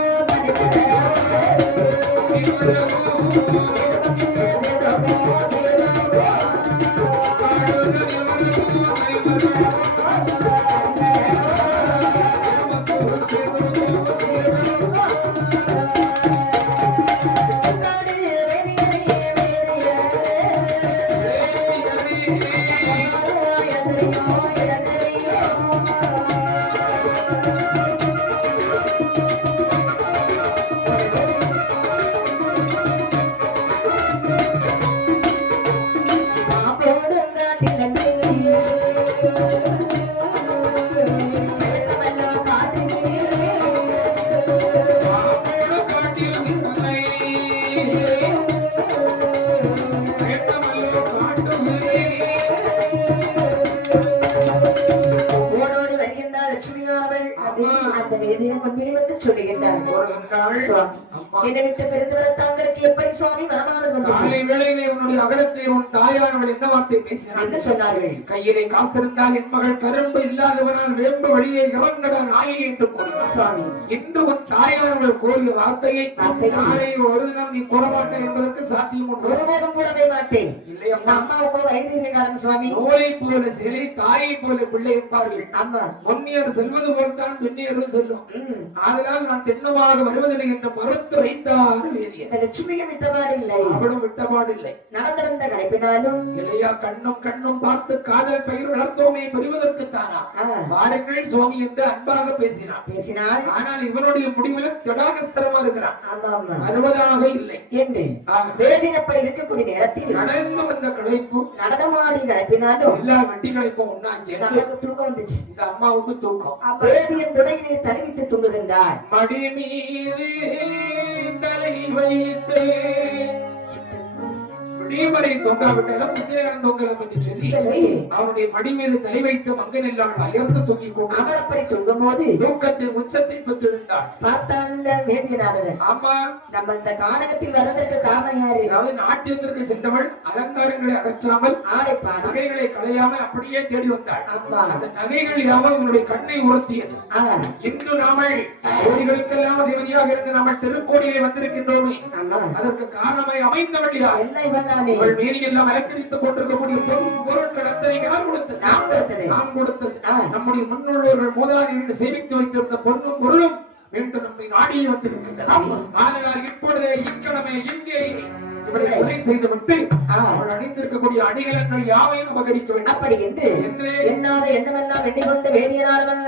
என்னை விட்டு பிரிந்து வர தாங்களுக்கு எப்படி சுவாமி வரமானது வந்தது? உன்னுடைய அகலத்தை உன் தாயானவள் என்ன வார்த்தை பேசினார்? என்ன சொன்னார்கள்? கையிலே காசு இருந்தால் என் மகள் கரும்பு இல்லாதவனால் வேம்பு வழியை இறங்கடா நாயை என்று கூறினார் சுவாமி. இன்று உன் தாயானவள் கூறிய வார்த்தையை நாளை ஒரு தினம் நீ கூறமாட்டே என்பதற்கு சாத்தியம் உண்டு. ஒருபோதும் கூறவே மாட்டேன். இல்லையா? அம்மாவுக்கு வயது காலம் சுவாமி. நூலை போல சிலை, தாயை போல பிள்ளை என்பார்கள். ஆமா. முன்னியர் செல்வது போல் தான் பின்னியரும் செல்லும். அதனால் நான் தென்னமாக வருவதில்லை என்று மறுத்துரைத்தார் வேதியர். லட்சுமியும் விட்டபாடு இல்லை, அவளும் விட்டபாடு இல்லை. நடந்திருந்த கடைப்பினாலும் இல்லையா? கண்ணும் பார்த்து காதல் பயிர் வளர்த்தோமே பெறுவதற்கு தானா வாருங்கள் சுவாமி என்று அன்பாக பேசினாள். ஆனால் இவனுடைய முடிவில் தடாகஸ்தரமா இருக்கிறான். வருவதாக இல்லை என்று வேதினப்படி இருக்கக்கூடிய நேரத்தில் நடந்து வந்த களைப்பு நடனமாடி களைப்பினாலும் எல்லா வெட்டி களைப்பும் ஒன்னா சேர்ந்து தூக்கம் வந்துச்சு. இந்த அம்மாவுக்கு தூக்கம். வேதியின் துணையிலே தழுவித்து தூங்குகின்றாள். மடி மீது தலை வைத்து விடியமறை தொங்காவிட்டாலும் கொஞ்ச நேரம் தொங்கலாம் என்று சொல்லி அவனுடைய மடி மீது தலை வைத்து மங்கன் இல்லாமல் அயர்ந்து தூங்கிக் கொண்டு அவன் அப்படி தூங்கும் போது தூக்கத்தின் உச்சத்தை பெற்றிருந்தான். பார்த்தான் வேதியநாதன். ஆமா, நம்ம இந்த கானகத்தில் வருவதற்கு காரணம் யாரு? அதாவது நாட்டியத்திற்கு சென்றவள் அலங்காரங்களை அகற்றாமல் ஆடை நகைகளை களையாமல் அப்படியே தேடி வந்தாள். ஆமா, அந்த நகைகள் யாவும் இவனுடைய கண்ணை உறுத்தியது. இன்று நாமல் கோடிகளுக்கெல்லாம் அதிபதியாக இருந்து நம்ம திருக்கோடியிலே வந்திருக்கின்றோமே, அதற்கு காரணமாய் அமைந்தவள் யார்? இவள் மேனியெல்லாம் அலங்கரித்துக் கொண்டிருக்கக்கூடிய பொருட்கள் அத்தனை யார் கொடுத்தது? நாம் கொடுத்தது. நம்முடைய முன்னோர்கள் மூதாதையர்கள் சேமித்து வைத்திருந்த பொன்னும் பொருளும் மீண்டும் நம்மை நாடியே வந்திருக்கின்றன. ஆதலால் இப்பொழுதே இக்கணமே இங்கே இவரை கொலை செய்துவிட்டு அவள் அணிந்திருக்கக்கூடிய அணிகலன்கள் யாவையும் அபகரிக்க வேண்டும். அப்படி என்று எண்ணாத எண்ணமெல்லாம் எண்ணிக்கொண்டு வேதியனானவன்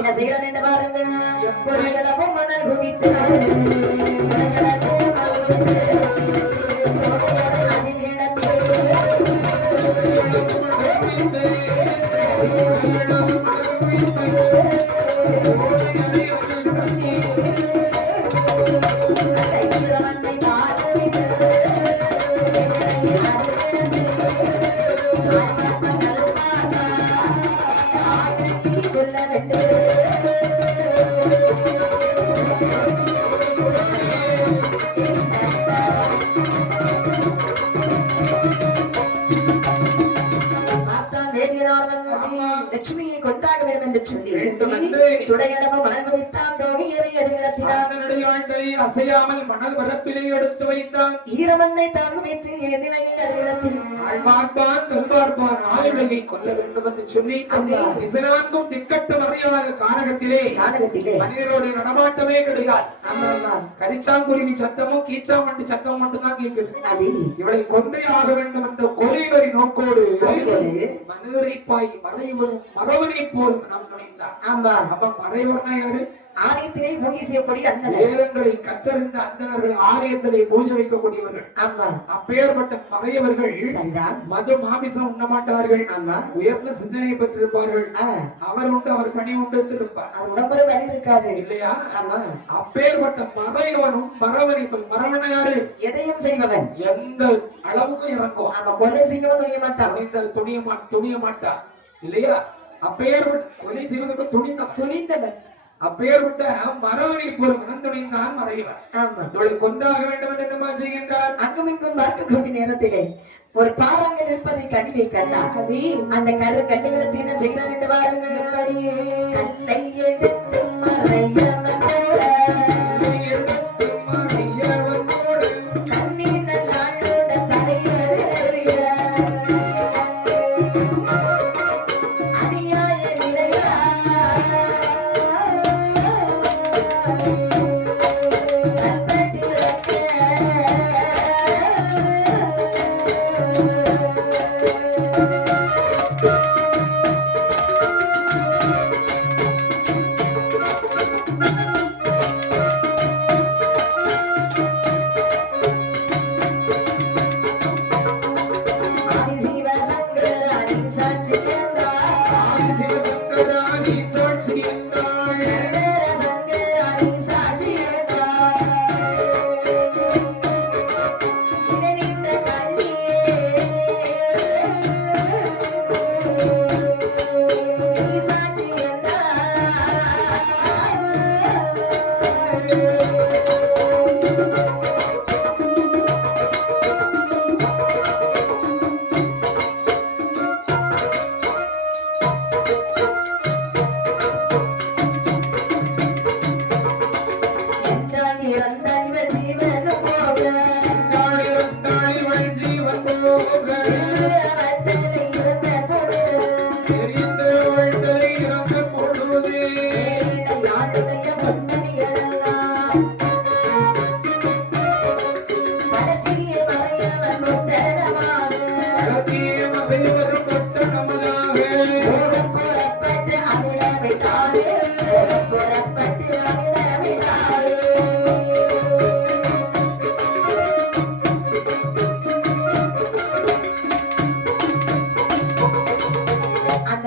என்ன செய்யலாம் என்று பாருங்கள். எப்படி இடமும் மணல் குவித்து லட்சுமியை கொண்டாக வேண்டும் என்று சொல்லி துடையடமும் மணல் வைத்தான். தோகையரை எதிரிடத்தினான். அசையாமல் மணல் வரப்பிலே எடுத்து வைத்தான். ஈரமண்ணை தாங்கு வைத்து எதிரையை எதிரிடத்தில் ஆழ்வார்பான் கல்வார்பான் ஆயுளையை கொல்ல வேண்டும் என்று சொல்லி திசைநான்கும் திக்கட்டு மறையாத கானகத்திலே மனிதனுடைய நடமாட்டமே கிடையாது. கரிச்சாங்குருவி சத்தமும் கீச்சாமண்டி சத்தமும் மட்டும்தான் கேட்குது. இவளை கொன்றே ஆக வேண்டும் என்ற கொலைவரி நோக்கோடு மதுரைப்பாய் மறைவனும் மரவனை போல் நாம் நினைத்தார். அப்ப மறைவர்னா யாரு? ஆலயத்திலே பூஜை செய்யக்கூடிய வேதங்களை கற்றறிந்த அந்தணர்கள் ஆலயத்திலே பூஜை வைக்கக்கூடியவர்கள். அப்பேற்பட்ட மறையவர்கள் மது மாமிசம் உண்ண மாட்டார்கள். உயர்ந்த சிந்தனையை பெற்றிருப்பார்கள். அவர் உண்டு அவர் பணி உண்டு என்று இருப்பார். உடம்புல வலி இருக்காது இல்லையா? அப்பேற்பட்ட மறையவனும் மரவன யாரு? எதையும் செய்பவன். எந்த அளவுக்கும் இறக்கும். கொலை செய்யவும் துணிய மாட்டான். துணிய மாட்டான் இல்லையா? அப்பேற்பட்ட கொலை செய்வதற்கு துணிந்தவன். அப்பேற்பட்ட மரவனை போல் மனந்துணிந்தான் மறைவன். இவளை கொண்டாக வேண்டும் என்று என்ன செய்கின்றார்? அங்கும் இங்கும் பார்க்கக்கூடிய நேரத்திலே ஒரு பாறாங்கல் இருப்பதை கனிவை கண்டார். அந்த கல்லை எடுத்து என்ன செய்கிறான் என்று பாருங்கள். கல்லை எடுத்து மறையவன்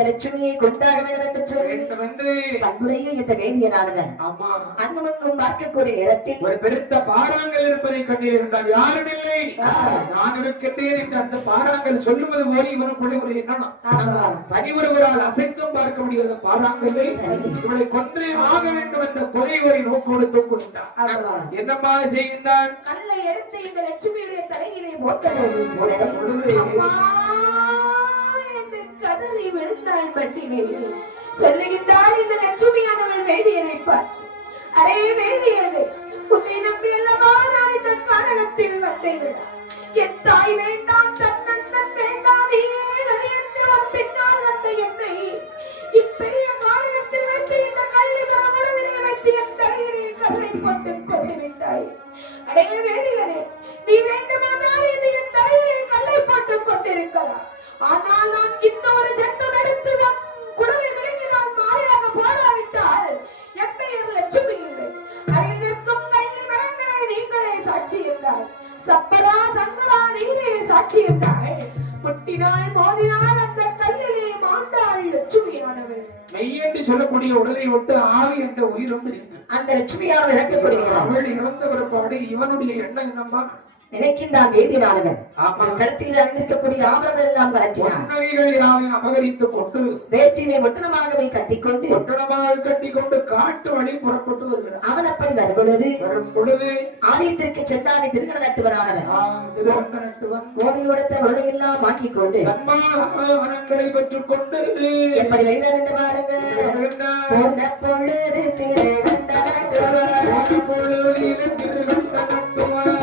லட்சுமியை கொண்டாக வேண்டும் என்று சொல்லி அன்புடைய இந்த வேதியனானவன் ஆமா அங்குமங்கும் பார்க்கக்கூடிய நேரத்தில் ஒரு பெருத்த பாறாங்கல் இருப்பதை கண்ணீர் கண்டால் யாரும் இல்லை நான் இருக்கின்றேன் என்று அந்த பாறாங்கல் சொல்லுவது போல இவனுக்குள்ளே ஒரு எண்ணம் தனி ஒருவரால் அசைத்தும் பார்க்க முடியாத பாறாங்கல்லை இவளை கொன்றே ஆக வேண்டும் என்ற குறை ஒரு நோக்கோடு தூக்குகின்றான். என்னம்மா செய்கின்றான்? கல்லை எடுத்து இந்த லட்சுமியுடைய தலையிலே போட்டபோது என்று கதறி விழுந்தாள் பட்டினியில். சொல்லுகின்றாள் இந்த லட்சுமியானவள் வேதியரை பார்த்து, அடே வேதியது, உன்னை நம்பி அல்லவா நான் இந்த காரகத்தில் வந்தேன். என் தாய் வேண்டாம், தன்னந்தன் வேண்டாம், நீயே அது என்று உன் பின்னால் வந்த என்னை இப்பெரிய காரகத்தில் வைத்து இந்த கள்ளி மரமுழுவிலே வைத்து என் தலையிலே கல்லை போட்டு கொண்டு விட்டாய். அடே வேதியரே, நீ வேண்டுமானால் என்று என் தலையிலே கல்லை போட்டு கொண்டிருக்கலாம். ஆனால் நான் இன்னொரு ஜென்மம் எடுத்து குடலை விழுங்கி நான் மாறியாக போராவிட்டால் என் பெயர் லட்சுமி இல்லை. அருகில் நிற்கும் கள்ளி மரங்களே நீங்களே சாட்சி என்றார். சப்பரா சங்கரா நீரே சாட்சி என்றாள். முட்டினால் மோதினால் அந்த கல்லிலே மாண்டாள் லட்சுமியானவள். மெய்யென்று சொல்லக்கூடிய உடலை விட்டு ஆவி என்ற உயிரும் இருக்கு. அந்த லட்சுமியானவள் இறக்கப்படுகிறாள். அவள் இறந்த பிற்பாடு இவனுடைய எண்ணம் என்னம்மா? நினைக்கின்றான் வேதியனானவன் கழுத்தில் அணிந்திருக்கக்கூடிய ஆபரணங்கள் எல்லாம் கலற்றினான். அபகரித்துக் கொண்டு வேஷ்டினை ஒட்டனமாகவே கட்டிக்கொண்டு காட்டு வழி புறப்பட்டு வருகிறான். அவன் அப்படி வரும் பொழுது ஆலயத்திற்கு சென்றானே திருகண நட்டுவனானவன் கோவில் உடத்த பொருளையெல்லாம் வாங்கிக் கொண்டு சன்மானங்களை பெற்றுக் கொண்டு எப்படி வைத்தார் என்று பாருங்கள். பொன்ன பொழுது திருகண்ட நட்டுவார், பொழுது திருகண்ட நட்டுவார்,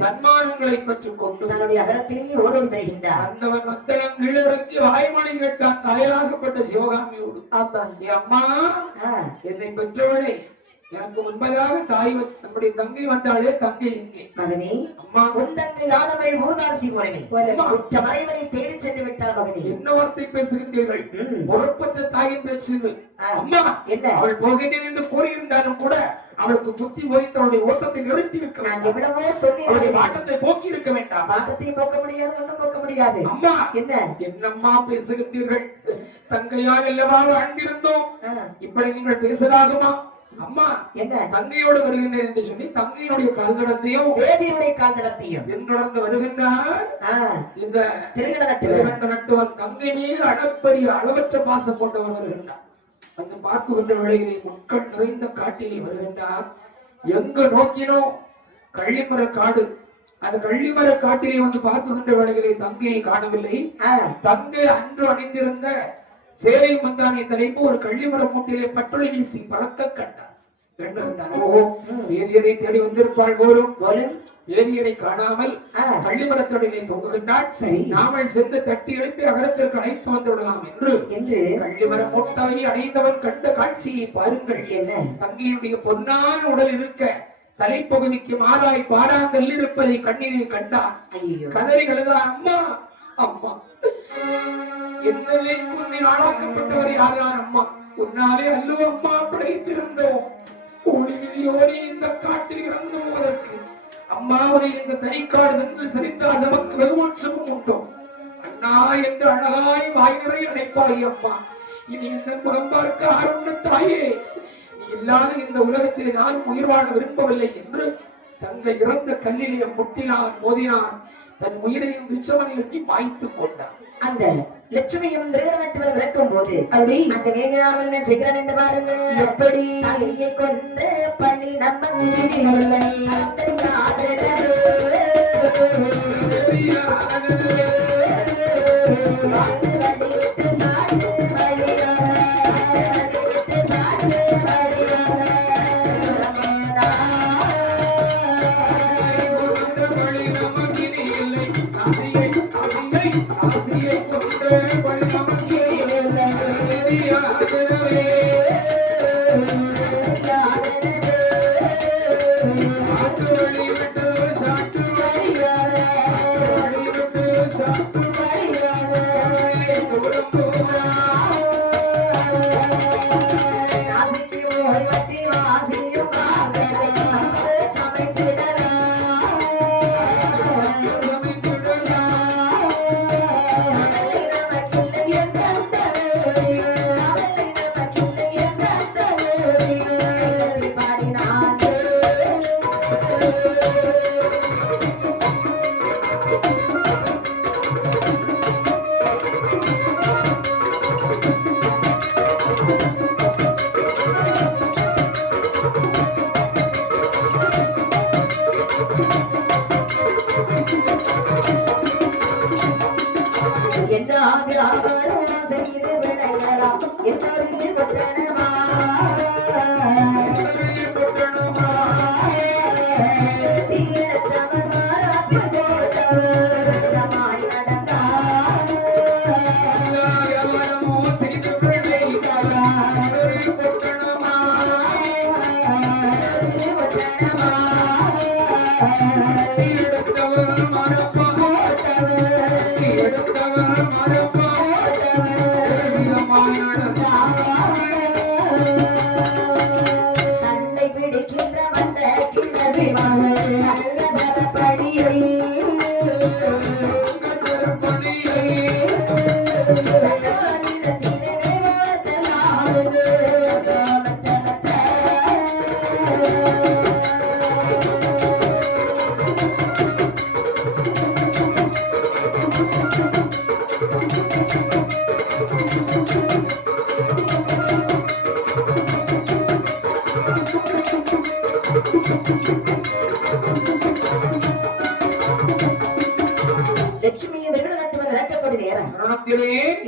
சன்மானங்களை பெற்றுக் கொண்டு தன்னுடைய அகரத்திலேயே ஓடோடி தருகின்றார். அந்தவன் வந்தளம் கீழிறக்கி வாய்மொழி கேட்டான் தாயாகப்பட்ட சிவகாமியோடு. அம்மா என்னை பெற்றவளே, எனக்கு முன்பதாக தாய் நம்முடைய தங்கை வந்தாலே தங்கை எங்கே மகனே அம்மா உன் தங்கை யாதவள் ஊர்காசி போறவே உற்ற மறைவனை தேடி சென்று விட்டாள் மகனே என்ன வார்த்தை பேசுகின்றீர்கள் பொறுப்பற்ற தாயின் பேச்சு அம்மா என்ன அவள் போகின்றேன் என்று கூறியிருந்தாலும் கூட அவளுக்கு புத்தி போதித்து அவளுடைய ஓட்டத்தை நிறுத்தி இருக்க நான் எவ்வளவோ சொல்லி வாட்டத்தை போக்கி இருக்க வேண்டாம் வாட்டத்தை போக்க முடியாது ஒன்றும் போக்க முடியாது அம்மா என்ன என்னம்மா பேசுகின்றீர்கள் தங்கையால் அல்லவா வாழ்ந்திருந்தோம் இப்படி நீங்கள் பேசலாகுமா அம்மா என்ன தங்கையோடு வருகின்றேன் என்று சொல்லி தங்கையினுடைய கால்நடத்தையும் வேதியுடைய கால்நடத்தையும் பின்தொடர்ந்து வருகின்றார் இந்த திருநட நட்டுவன் தங்கை மீது அளப்பரிய அளவற்ற பாசம் கொண்டவர் வருகின்றார் வந்து பார்க்குகின்ற வேளையிலே மக்கள் நிறைந்த காட்டிலே வருகின்றார் எங்கு நோக்கினோ கள்ளிமர காடு அந்த கள்ளிமர காட்டிலே வந்து பார்க்குகின்ற வேளையிலே தங்கையை காணவில்லை தங்கை அன்று அணிந்திருந்த சேலை முந்தானிய தலைப்பு ஒரு கள்ளிமர மூட்டிலே பட்டொளி வீசி பறக்க கண்டார் வேதியரை தேடி வந்திருப்பாள் போலும் வேதியரை காணாமல் கள்ளிமரத்தொடையிலே தொங்குகின்றாள் நாமல் சென்று தட்டி எழுப்பி அகரத்திற்கு அழைத்து வந்து விடலாம் என்று கள்ளிமர மூட்டாவை அடைந்தவன் கண்ட காட்சியை பாருங்கள் என்ன தங்கையுடைய பொன்னான உடல் இருக்க தலைப்பகுதிக்கு மாறாய் பாராங்கல் இருப்பதை கண்ணீரை கண்டான் கதறி எழுதான் அம்மா அம்மா என்னை உன்னை ஆளாக்கப்பட்டவர் யார்தான் அம்மா உன்னாலே அல்லோ அம்மா பிழைத்திருந்தோம் ஓடி விதியோடி இந்த காட்டில் இறந்து போவதற்கு அம்மாவுடைய இந்த தனிக்காடு தங்கள் சரிந்தால் நமக்கு வெகுமோட்சமும் உண்டோ அண்ணா என்று அழகாய் வாய் நிறை அழைப்பாய் அம்மா இனி என்ன முகம் பார்க்க ஆரம்ப தாயே நீ இல்லாத இந்த உலகத்தில் நான் உயிர் வாழ விரும்பவில்லை என்று தங்கள் இறந்த கல்லிலே முட்டினான் மோதினான் தன் உயிரையும் துச்சமனை எட்டி மாய்த்துக் கொண்டான் அந்த லட்சுமியும் திருநட்டுவர் விளக்கும் போது அப்படி அந்த வேதினார் என்ன செய்கிறான் என்று பாருங்கள் எப்படி அசையை கொண்டு பள்ளி நம்ம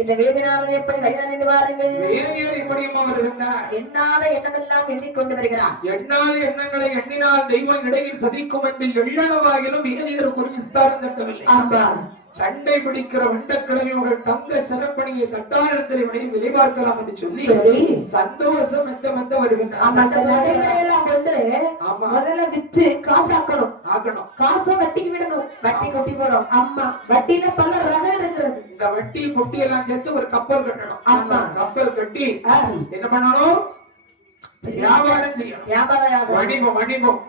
இந்த வேதினாரன் எப்படி வருகிறான் என்று பாருங்கள். வேதியர் இப்படியம்மா வருகின்றார். எண்ணாத எண்ணமெல்லாம் எண்ணிக்கொண்டு வருகிறார். எண்ணாத எண்ணங்களை எண்ணினால் தெய்வம் இடையில் சதிக்கும் என்று எள்ளளவாயிலும் வேதியர் ஒரு விஸ்தாரம் தட்டவில்லை. ஆமா சண்டை பிடிக்கிற வண்டக்கிழமைகள் தங்க சிறப்பணியை தட்டாளத்தில் விலை பார்க்கலாம் என்று சொல்லி சந்தோஷம் மெத்த வருகின்றன. முதல்ல வித்து காசாக்கணும், காசை வட்டிக்கு விடணும், வட்டி கொட்டி போடும். அம்மா வட்டியில பல ரகம் இருக்கிறது. இந்த வட்டி கொட்டி எல்லாம் சேர்த்து ஒரு கப்பல் கட்டணும். ஆமா, கப்பல் கட்டி என்ன பண்ணணும்? வியாபாரம் செய்யணும், வணிகம்.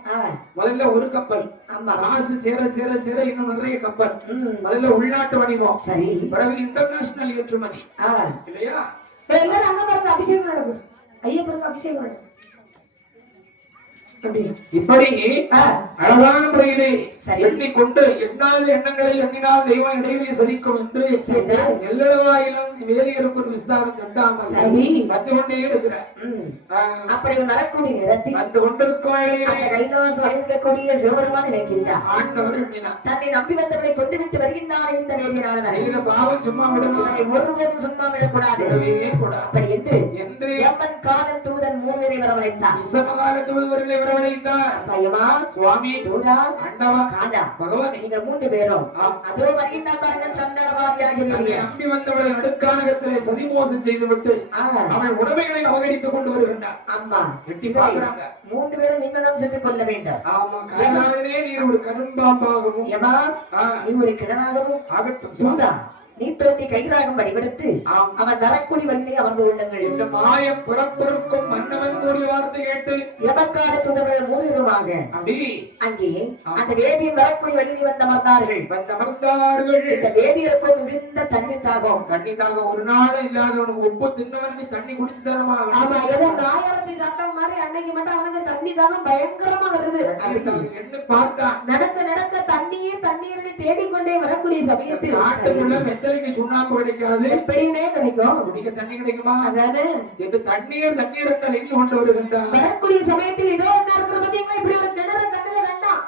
முதல்ல ஒரு கப்பல், காசு சேர சேர சேர இன்னும் நிறைய கப்பல். முதல்ல உள்நாட்டு வணிகம், பிறகு இன்டர்நேஷனல் ஏற்றுமதி, இல்லையா? எல்லாரும் அங்க பாருங்க, அபிஷேகம் நடக்கும், ஐயப்பருக்கு அபிஷேகம் நடக்கும். இப்படி அழகான முறையிலே எண்ணிக்கொண்டு எண்ணாத எண்ணங்களை எண்ணினால் தெய்வம் இடையிலே சலிக்கும் என்று எல்லளவாயிலும் வேலையருக்கு ஒரு விஸ்தாரம் தட்டாமல் வந்து கொண்டே இருக்கிறார். அப்படி வரக்கூடிய நேரத்தில் வந்து கொண்டிருக்கும் கைலாசம் வழங்கக்கூடிய சிவபெருமான் நினைக்கின்றார். ஆண்டவர் தன்னை நம்பி வந்தவர்களை கொண்டு விட்டு வருகின்றான் இந்த வேதியனான பாவம் சும்மா விடணும், ஒருபோதும் சும்மா விடக்கூடாது. அப்படி என்று எம்மன் காலன் தூதன் 3 பேரை வரவழைத்தார். சமகால தூதர்களை வரவழைத்தார். பையமா சுவாமி தூதா அண்டவா காதா பகவான், நீங்க 3 பேரும் அதோ வருகின்றார் பாருங்க. சண்டரவாதியாகிய வேதிய நம்பி வந்தவளை நடுக்கானகத்திலே சதிமோசம் செய்துவிட்டு அவள் உடைமைகளை அபகரித்துக் கொண்டு வருகின்றார். அம்மா எட்டி பார்க்கிறாங்க. 3 பேரும் நீங்கள் தான் சென்று கொள்ள வேண்டும். ஆமா, கைலாயனே நீ ஒரு கரும்பாம்பாகவும் யமா நீ ஒரு கிணறாகவும் ஆகட்டும். சூதா நீ தோட்டி கைராகம் வடிவெடுத்து அவன் வரக்கூடிய வழியிலே அமர்ந்து கொள்ளுங்கள். இந்த மாயம் புறப்பொருக்கும் மன்னவன் கூறிய வார்த்தை கேட்டு எமக்கால தூதர்கள் 3 பேருமாக அப்படி அங்கே அந்த வேதியின் வரக்கூடிய வழியிலே வந்தமர்ந்தார்கள். இந்த வேதியருக்கும் மிகுந்த தண்ணீர் தாகம். ஒரு நாள் இல்லாதவனுக்கு உப்பு தின்னவனுக்கு தண்ணி குடிச்சு தரமா? ஆமா, ஏதோ நாயரத்தி சட்டம் மாதிரி அன்னைக்கு மட்டும் அவனுக்கு தண்ணி தாகம் பயங்கரமா வருது. என்ன பார்த்தா நடக்க தண்ணீரை தேடிக்கொண்டே வரக்கூடிய சமயத்தில் வெத்தலைக்கு சுண்ணாம்பு கிடைக்காது, எப்படின்னே கிடைக்கும், குடிக்க தண்ணி கிடைக்குமா? அதானே என்று தண்ணீர் என்றால் எங்க கொண்டு வருகின்றார். வரக்கூடிய சமயத்தில் இதோ என்ன இருக்கிற பாத்தீங்களா, இப்படி ஒரு கிணறு கண்ணுல வேண்டாம்.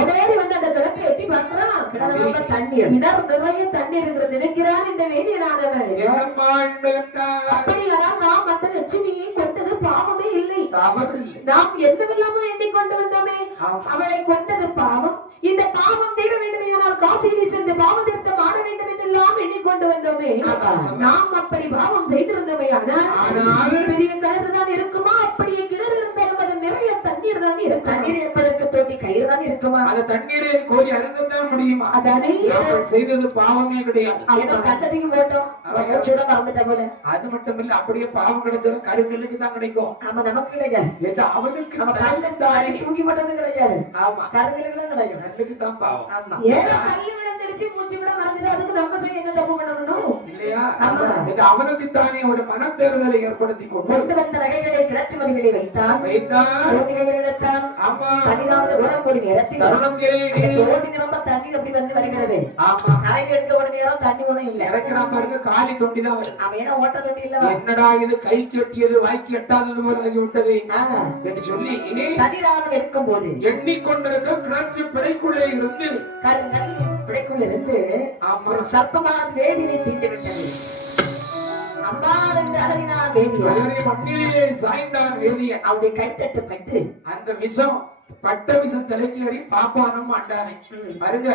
ஓடேறி வந்து அந்த கிணத்துல எட்டி பார்க்கிறான். கிணறு தண்ணீர், கிணறு நிறைய தண்ணீர் இருக்கிறது. நினைக்கிறான் இந்த வேதியனானவன். அப்படி அதான் நாம் அந்த லட்சுமியை கொண்டது பாவமே இல்லை, நாம் என்னவெல்லாமோ எண்ணிக்கொண்டு வந்தோமே, அவளை கொண்டது பாவம். இந்த பாவம் தீர வேண்டுமையானால் காசியிலே சென்று பாவ தீர்த்தம் ஆட வேண்டும் என்றெல்லாம் எண்ணிக்கொண்டு வந்தோமே, நாம் அப்படி பாவம் செய்திருந்தோமே. ஆனால் பெரிய கிணறு தான் இருக்குமா? அப்படியே கிணறு இருந்தாலும் அது நிறைய தண்ணீர் தான் இருக்கும். தண்ணீர் இருப்பதற்கு தோட்டி கயிறு தான் இருக்குமா? அந்த தண்ணீரை கோரி அருந்தத்தான் முடியுமா? அதானே செய்தது பாவமே கிடையாது. ஏதோ கத்ததையும் போட்டோம் மறந்துட்ட போல. அது மட்டும் இல்ல, அப்படியே பாவம் கிடைச்சது கருங்கல்லுக்கு தான் கிடைக்கும். ஆமா, நமக்கு கிடைக்காது. அவனுக்கு தூக்கி மட்டும் கிடைக்காது. ஆமா, கருங்கலுக்கு தான் கிடைக்கும். கல்லுக்கு தான் பாவம். ஆமா, ஏதோ கல்லு விழுந்துடுச்சு, மூச்சு விட மறந்துட்டு அதுக்கு நம்ம செய்ய என்ன தப்பு பண்ணணும் இல்லையா? அவனுக்கு தானே ஒரு மனத்தேர்தலை ஏற்படுத்தி கொண்டு வந்த நகைகளை கிளச்சுமதிகளை வைத்தான். எடுத்தான். 14வது ஓடக்கூடிய நேரத்தில் ஓடி நிரம்ப தண்ணீர் அப்படி வந்து வருகிறது. கரையில் எடுக்க ஒரு நேரம் தண்ணி ஒண்ணும் இல்ல. இறக்கிறான் பாருங்க, காலி தொண்டி தான் வரும். அவன் ஏன்னா ஓட்ட தொண்டி இல்லவா? என்னடா இது, கை கட்டியது வாய்க்கு எட்டாதது போல ஆகிவிட்டது என்று சொல்லி தண்ணீராக எடுக்கும் போது எண்ணிக்கொண்டிருக்க கிணற்று பிடைக்குள்ளே இருந்து கருங்கல் பிடைக்குள்ள இருந்து ஒரு சர்ப்பமான வேதினை தீண்டு விட்டது. அம்மா என்று அலறினான் வேதியன். மண்ணிலேயே சாய்ந்தான் வேதியன். அவருடைய கைத்தட்டப்பட்டு அந்த விஷம் பட்ட விஷம் தலைக்கேறி பாப்பானும் ஆண்டானே பாருங்க.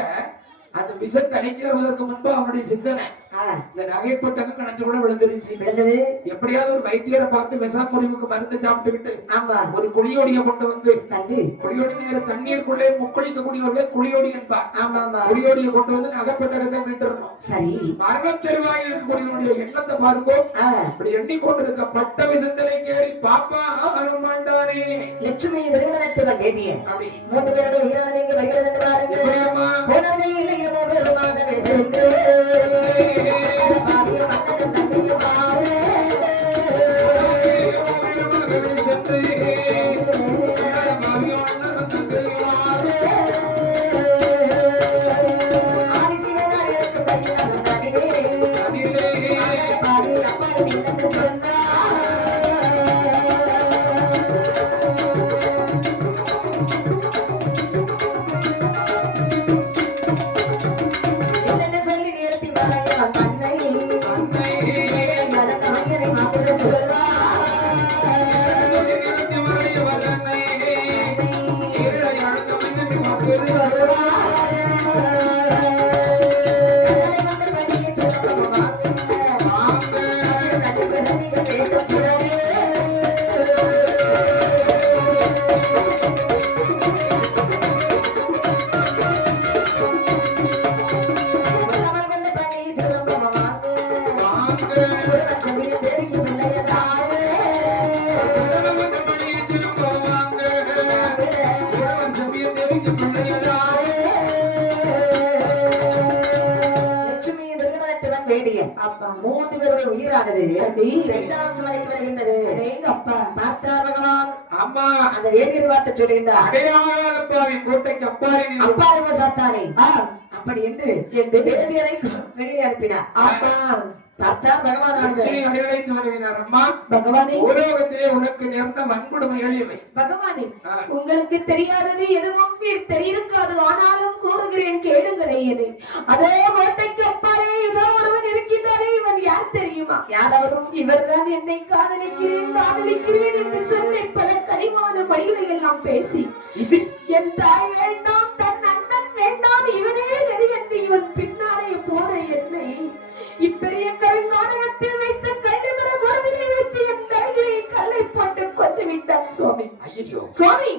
அந்த விஷம் தலைக்கிறதற்கு முன்பு அவனுடைய சிந்தனை இந்த நகைப்பட்டக கணச்சு கூட விழுந்துருச்சு. எப்படியாவது ஒரு வைத்தியரை பார்த்து விஷம் முறிவுக்கு மருந்து சாப்பிட்டு விட்டு ஒரு குழியோடிய கொண்டு வந்து குழியோடி நேர தண்ணீருக்குள்ளே முக்குளிக்கக்கூடியவர்களே குழியோடி என்பார். குழியோடிய கொண்டு வந்து நகைப்பட்டகத்தை மீட்டுறணும். சரி, மரண தெருவாயில் இருக்கக்கூடியவனுடைய எண்ணத்தை பாருங்கோ. இப்படி எண்ணிக்கொண்டிருக்க பட்ட விஷத்தலை கேறி பாப்பா அனுமாண்டானே லட்சுமி திருமணத்துவன் வேதியன். அப்படி 3 பேரோட உயிரானது இங்கு வருகிறது என்று பாருங்கள். போனதே இல்லை பெருமாகவே சென்று கோட்டைக்கு பிள்ளையதாரே லட்சுமி திருநடத்துவன் வேதியன் அப்பா 3 பேருடைய உயிரானது கைலாசம் வரைக்கும் வருகின்றது. அப்பா பார்த்தார் பகவான் அம்மா அந்த வேதியர் வார்த்தை சொல்லுகின்றார். அடையாளப்பாவின் கோட்டைக்கு அப்பாலே சாத்தானே அப்படி என்று வேதியரை வெளியே அனுப்பினார். அப்பா பார்த்தார் பகவான் அடையடைந்து வருகிறார். அம்மா பகவானே, உலகத்திலே உனக்கு நேர்ந்த வன்கொடுமைகள் இவை. பகவானே, உங்களுக்கு தெரியாதது எதுவும் தெரியிருக்காது. ஆனாலும் கூறுகிறேன், கேளுங்களே. எதை அதோ கோட்டைக்கு அப்பாலே ஏதோ ஒருவன் இருக்கின்றாரே. இவன் யார் தெரியுமா? யாரவரும் இவர்தான் என்னை காதலிக்கிறேன் காதலிக்கிறேன் என்று சொல்லி பல கனிவான படிகளை எல்லாம் பேசி என் தாய் வேண்டாம், தன் அண்ணன் வேண்டாம், இவனே நெறி என்று இவன் பின்னாலே போற என்னை இப்பெரிய கருநாடகத்தில் வைத்த கல்லுமர பொழுதிலே வைத்து என் தலையிலே கல்லை போட்டு கொண்டு விட்டான் சுவாமி. சுவாமி,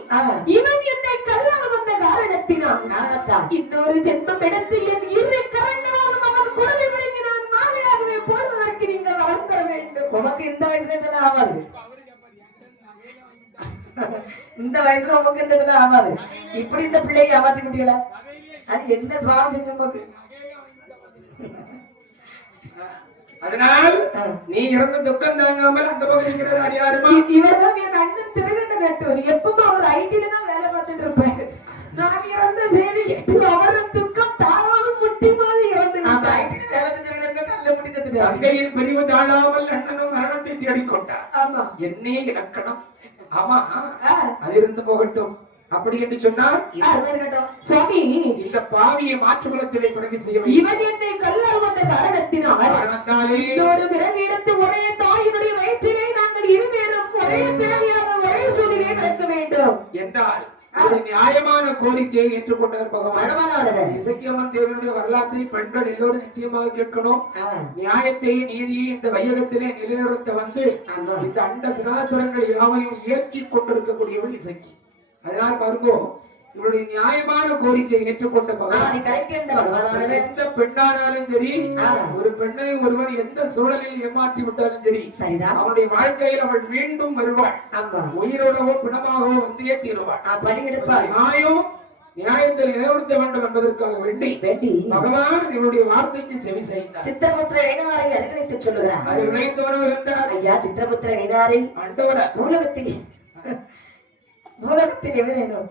இவன் என்னை கல்லால் வந்த காரணத்தினால் இன்னொரு ஜென்மம் எடுத்து என் இரு கரங்களாலும் அவன் குரலை விளங்கி நான் மாலையாகவே போடுவதற்கு நீங்கள் வளர்ந்த வேண்டும். உனக்கு இந்த வயசுல இதெல்லாம் ஆகாது. இந்த வயசுல உனக்கு இந்த இதெல்லாம் ஆகாது. இப்படி இந்த பிள்ளையை ஏமாத்தி முடியல. அது எந்த பாவம் செஞ்ச உனக்கு? அதனால் நீ இறந்த துக்கம் தாங்காமல் அந்த பக்கம் இருக்கிறார். யாருமா? இவர்தான் என் அண்ணன் திருகண்ட நட்டுவர். எப்பவும் அவர் ஐடியில தான் வேலை பார்த்துட்டு இருப்பாரு. நான் இறந்த செய்தி கேட்டு அவரும் துக்கம் தாராவும் முட்டி மாதிரி இறந்து தங்கையின் பிரிவு தாழாமல் அண்ணனும் மரணத்தை தேடிக்கொண்டார். ஆமா, என்னே இலக்கணம். ஆமா, அதிலிருந்து போகட்டும். அப்படி என்று சொன்னார் சுவாமி, இந்த பாவியை மாற்றுகுலத்திலே பிறகு செய்ய இவன் என்னை கல்லால் வந்த காரணத்தினாலே பிறவியிடத்து ஒரே தாயினுடைய வயிற்றிலே நாங்கள் இருவேரும் ஒரே பிறவியாக ஒரே சூழ்நிலை நடக்க வேண்டும் என்றால் நியாயமான கோரிக்கையை ஏற்றுக்கொண்டார் பகவான். இசக்கியம்மன் தேவனுடைய வரலாற்றை பெண்கள் எல்லோரும் நிச்சயமாக கேட்கணும். நியாயத்தையும் நீதியை இந்த வையகத்திலே நிலைநிறுத்த வந்து இந்த அண்ட சராசரங்கள் யாவையும் இயக்கி கொண்டிருக்கக்கூடியவள் இசக்கி. அதனால் பாருங்கோ, இவருடைய நியாயமான கோரிக்கையை ஏற்றுக்கொண்ட பகவான் எந்த பெண்ணானாலும் சரி, ஒரு பெண்ணை ஒருவன் எந்த சூழலில் ஏமாற்றி விட்டாலும் சரி, அவனுடைய வாழ்க்கையில் அவள் மீண்டும் வருவாள். உயிரோடவோ பிணமாகவோ வந்தே தீருவாள். நியாயத்தில் நிலைநிறுத்த வேண்டும் என்பதற்காக வேண்டி பகவான் இவருடைய வார்த்தைக்கு செவி செய்தார். சித்திரபுத்திர வேணாரை அருகிணைத்து சொல்லுகிறார். அருகிணைத்தவனவர் என்றார் ஐயா, சித்திரபுத்திர வேணாரை அண்டவர பூலகத்தில் எவரேனும்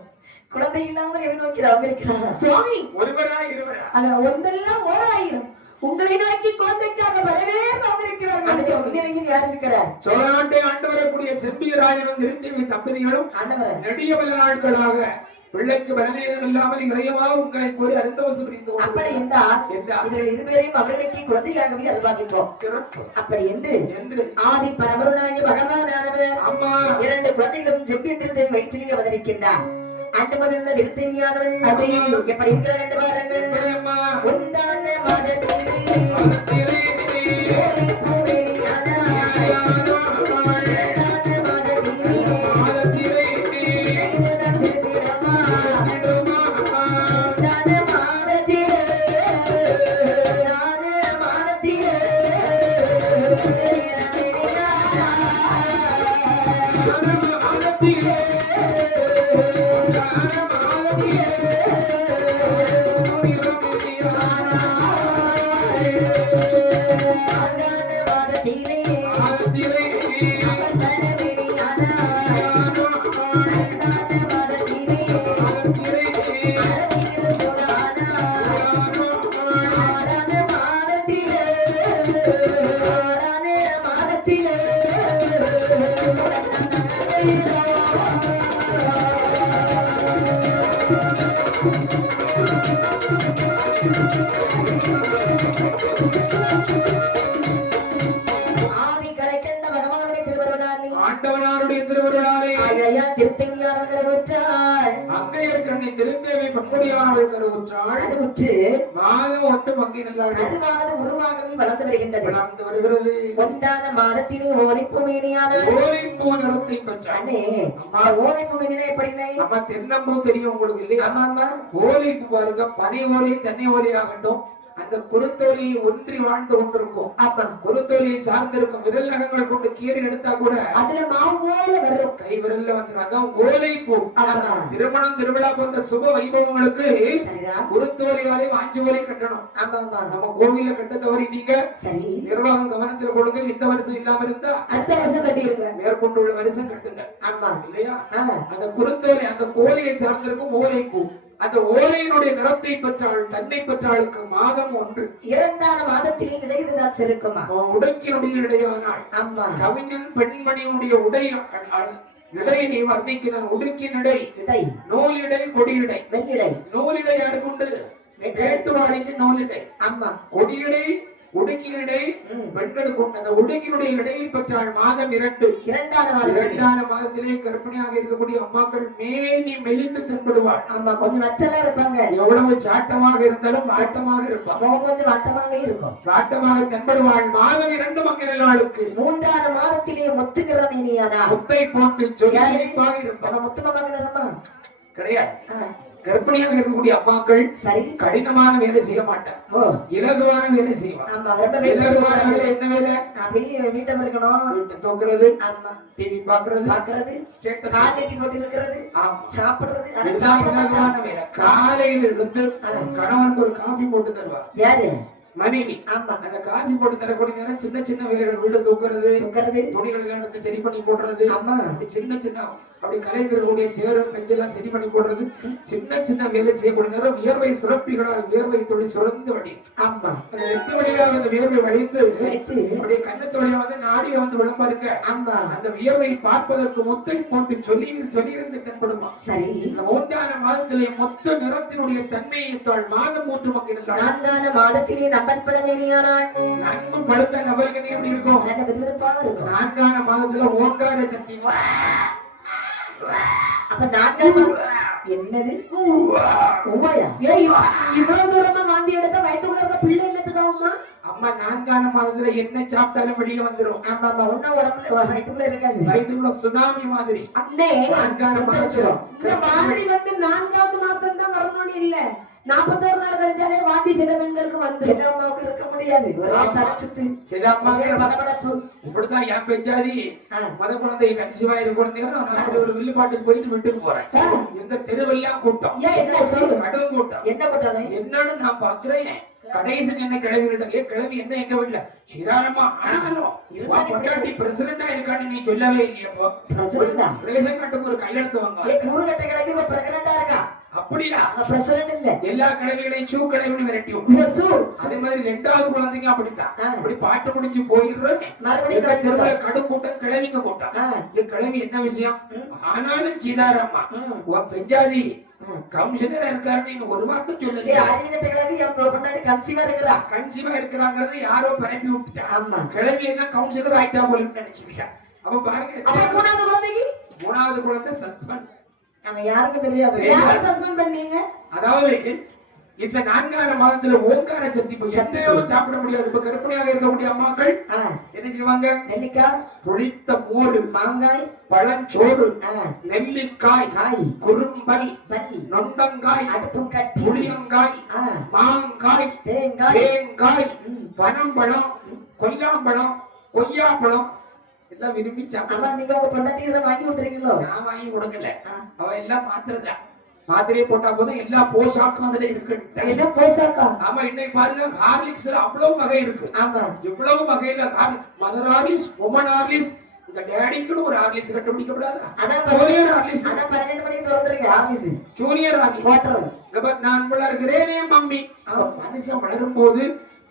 குழந்தை இல்லாமல் எவன் நோக்கி இருக்கிறார் சுவாமி? ஒருவரா இருவரா? ஒன்றெல்லாம் 1000 உங்களை நோக்கி குழந்தைக்காக வரவே வந்திருக்கிறார்கள். முன்னிலையில் யார் இருக்கிறார்? சோழ நாட்டை ஆண்டு வரக்கூடிய செம்பியராஜனும் திருத்தேவி தம்பதிகளும் நெடிய பல நாட்களாக பிள்ளைக்கு பலனேதம் இல்லாமல் இறையவா உங்களை கோரி அருந்தவசம் புரிந்து அப்படி என்றால் இவர்கள் இருவரையும் அவர்களுக்கு குழந்தையாகவே அருள்வாகின்றோம். சிறப்பு. அப்படி என்று ஆதி பரமருணாகிய பகவானானவர் அம்மா 2 குழந்தைகளும் செம்பிய திருத்தேவி வயிற்றிலே அவதரிக்கின்றார். அந்த முதல்ல திருத்தேவியானவள் எப்படி இருக்கிறார் என்று பாருங்கள். உண்டான மாதத்திலே ஆண்டவனாருடைய திருவருளாலே அங்கையர் கண்ணை திருத்தேவி பன்முடியானவள் கருவுற்றாள். மாதம் ஒட்டும் அங்கை நல்லாள் உருவாகவே வளர்ந்து வருகின்றது. வருகிறது. ஒன்றான மாதத்திலே ஓலைப்பு மீனியான ஓலைப்பூ நிறத்தை பெற்றானே. ஓலைப்பு மீனினா எப்படின்னா தென்னம்பூ தெரியும் உங்களுக்கு இல்லையா? ஓலைப்பு பாருங்க, பனை ஓலை தென்னை ஓலை ஆகட்டும், அந்த குருத்தோலியை ஒன்றி வாழ்ந்து கொண்டிருக்கும். அப்ப குருத்தோலியை சார்ந்திருக்கும் விரல் நகங்கள் கொண்டு கீறி எடுத்தா கூட அதுல மாவு போல வரும். கை விரல்ல வந்து அதான் ஓலை பூ. திருமணம் திருவிழா போன்ற சுப வைபவங்களுக்கு குருத்தோலியாலே வாஞ்சி ஓலை கட்டணும். நம்ம கோவில்ல கட்ட தவறிட்டீங்க, நிர்வாகம் கவனத்துல கொடுங்க. இந்த வருஷம் இல்லாம இருந்தா அடுத்த வருஷம் கட்டிடுங்க, மேற்கொண்டு உள்ள வருஷம் கட்டுங்க. இல்லையா? அந்த குருத்தோலை அந்த கோலியை சார்ந்திருக்கும் ஓலை பூ. அந்த ஓலையினுடைய நிறத்தை பெற்றாள், தன்னை பெற்றாளுக்கு மாதம் 1 2ஆம் மாதத்திலே இடையதுதான் சிறக்குமா. உடைக்கினுடைய இடையானாள். ஆமா, கவிஞன் பெண்மணியுடைய இடையை வர்ணிக்கிறார். உடுக்கின் இடை, நூலிடை, கொடியிடை. வெள்ளிடை நூலிடை யாருக்கு உண்டு? வேட்டுவாடிக்கு நூலிடை. ஆமா, கொடியிடை உடுக்கினிடை பெண்களுக்கு உண்டு. அந்த உடுக்கினுடைய இடையை பெற்றால் மாதம் 2. 2ஆம் மாதத்திலே கர்ப்பிணியாக இருக்கக்கூடிய அம்மாக்கள் மேனி மெலிந்து தென்படுவாள். ஆமா, கொஞ்சம் நச்சலா இருப்பாங்க. எவ்வளவு சாட்டமாக இருந்தாலும் வாட்டமாக இருப்பாங்க. கொஞ்சம் வாட்டமாக இருக்கும், வாட்டமாக தென்படுவாள். மாதம் 2 மக்கள் நாளுக்கு 3ஆம் மாதத்திலே முத்து நிறமேனியானா முத்தை போட்டு சொல்லிப்பாக இருப்பாங்க. முத்துமமாக நிறமா கிடையாது. கர்ப்பிணியாக இருக்கக்கூடிய அம்மாக்கள் சரி கடினமான வேலை செய்ய மாட்டார், இலகுவான வேலை செய்வார். இலகுவான வேலை என்ன வேலை? அப்படியே வீட்டை இருக்கணும், வீட்டை தூக்குறது, டிவி பாக்குறது, ஸ்டேட்டஸ் போட்டு இருக்கிறது, சாப்பிடுறது. இலகுவான வேலை. காலையில் இருந்து கணவனுக்கு ஒரு காபி போட்டு தருவார். யாரு? மனைவி. அந்த காபி போட்டு தரக்கூடிய நேரம் சின்ன சின்ன வேலைகள், வீடு தூக்குறது, துணிகள் எடுத்து சரி பண்ணி போடுறது, சின்ன சின்ன அப்படி கலைஞர்களுடைய சேரும் பெஞ்செல்லாம் சரி பண்ணி போடுறது, சின்ன சின்ன வேலை செய்யக்கூடிய நேரம் வியர்வை சுரப்பிகளால் வியர்வை தொழில் சுரந்து வடியும். ஆமா, அந்த வெத்து வழியாக அந்த வியர்வை வடிந்து அப்படியே கண்ணத்து வழியா வந்து நாடிய வந்து விளம்பாருங்க. ஆமா, அந்த வியர்வை பார்ப்பதற்கு முத்தை போட்டு சொல்லி தென்படுமா. சரி, இந்த 3ஆம் மாதத்திலே மொத்த நிறத்தினுடைய தன்மையை மாதம் 3 மக்கள் 4ஆம் மாதத்திலே நன்கு பழுத்த நபர்கள் எப்படி இருக்கும்? 4ஆம் மாதத்துல ஓங்கார சக்தி. அப்ப 4ஆம் என்னது இவ்வளவு தூரமா வாந்தி எடுத்தா வயிற்றுக்குள்ள இருக்க பிள்ளை என்னத்துக்காகமா? அம்மா 4ஆம் மாதத்துல என்ன சாப்பிட்டாலும் வெளியே வந்துரும். ஆமா, ஒன்னும் உடம்புல வயிற்றுக்குள்ள இருக்காது. வயிற்றுக்குள்ள சுனாமி மாதிரி. அண்ணே 4ஆம் மாதம் வாந்தி வந்து 4ஆவது மாசம் தான் வரணும்னு இல்ல, 41 நாள் கழிஞ்சாலே வாந்தி சில பெண்களுக்கு வந்து. சில அம்மாவுக்கு இருக்க முடியாது, ஒரே தலைச்சுத்து. சில அம்மாவுக்கு இப்படிதான் என் பெஞ்சாதி மத குழந்தை கன்சிவா இருக்கிற நேரம் நான் ஒரு வில்லுப்பாட்டுக்கு போயிட்டு வீட்டுக்கு போறேன். எங்க தெருவெல்லாம் கூட்டம், கடும் கூட்டம். என்ன கூட்டம்? என்னன்னு நான் பாக்குறேன். கடைசி என்ன கிளவி கிளவி என்ன எங்க வீட்டுல சீதாரமா ஆனாலும் பிரசிடண்டா இருக்கான்னு நீ சொல்லவே இல்லையப்போ. ரேஷன் கார்டுக்கு ஒரு கையெழுத்து வாங்க. அப்படியா? பிரசிடண்ட் இல்ல, எல்லா கிழவிகளையும் சூ கிழவின்னு விரட்டி விட்டு அதே மாதிரி 2வது குழந்தைங்க அப்படித்தான். அப்படி பாட்டு முடிஞ்சு போயிடுறேன். தெருவுல கடும் கூட்டம், கிழவிங்க கூட்டம். கிழவி என்ன விஷயம்? ஆனாலும் சீதாராமா உன் பெஞ்சாதி கமிஷனரா இருக்காருன்னு ஒரு வார்த்தை சொல்லல. கன்சீவா இருக்கிறாங்கிறது யாரோ பரப்பி விட்டுட்டா. கிழவி எல்லாம் கவுன்சிலர் ஆயிட்டா போலன்னு நினைச்சுக்கிட்டா. அப்ப பாருங்க, 3வது குழந்தை சஸ்பென்ஸ். யாருக்கும் தெரியாது, அதாவது இந்த 4ஆம் மாதத்துல ஓங்கார சக்தி எந்தையும் சாப்பிட முடியாது. இப்ப கற்பனையாக இருக்கக்கூடிய அம்மாக்கள் என்ன செய்வாங்க? நெல்லிக்காய், புளித்த மோர், மாங்காய், பழஞ்சோறு, நெல்லிக்காய், குறும்பல், நொண்டங்காய், புளியங்காய், மாங்காய், தேங்காய், பனம்பழம், கொல்லாம்பழம், கொய்யாப்பழம் எல்லாம் விரும்பி சாப்பிடுவா. நீங்க உங்க பொண்டாட்டி இதெல்லாம் வாங்கி கொடுத்துருக்கீங்களோ? நான் வாங்கி கொடுக்கல, அவ எல்லாம் மாத்திரதான். மாத்திரையை போட்டா போதும் எல்லா போஷாக்கும் அதுல இருக்கு. என்ன போஷாக்கா? ஆமா, இன்னைக்கு பாருங்க ஹார்லிக்ஸ்ல அவ்வளவு வகை இருக்கு. ஆமா, இவ்வளவு வகையில மதர் ஹார்லிக்ஸ், உமன் ஹார்லிக்ஸ், இந்த டேடிக்குன்னு ஒரு ஹார்லிக்ஸ் கண்டுபிடிக்கப்படாதா? Junior Horlicks. அதான் 12 மணிக்கு திறந்துருக்கு ஹார்லிக்ஸ். Junior Horlicks. நான் வளர்கிறேனே மம்மி. மனுஷன் வளரும் போது,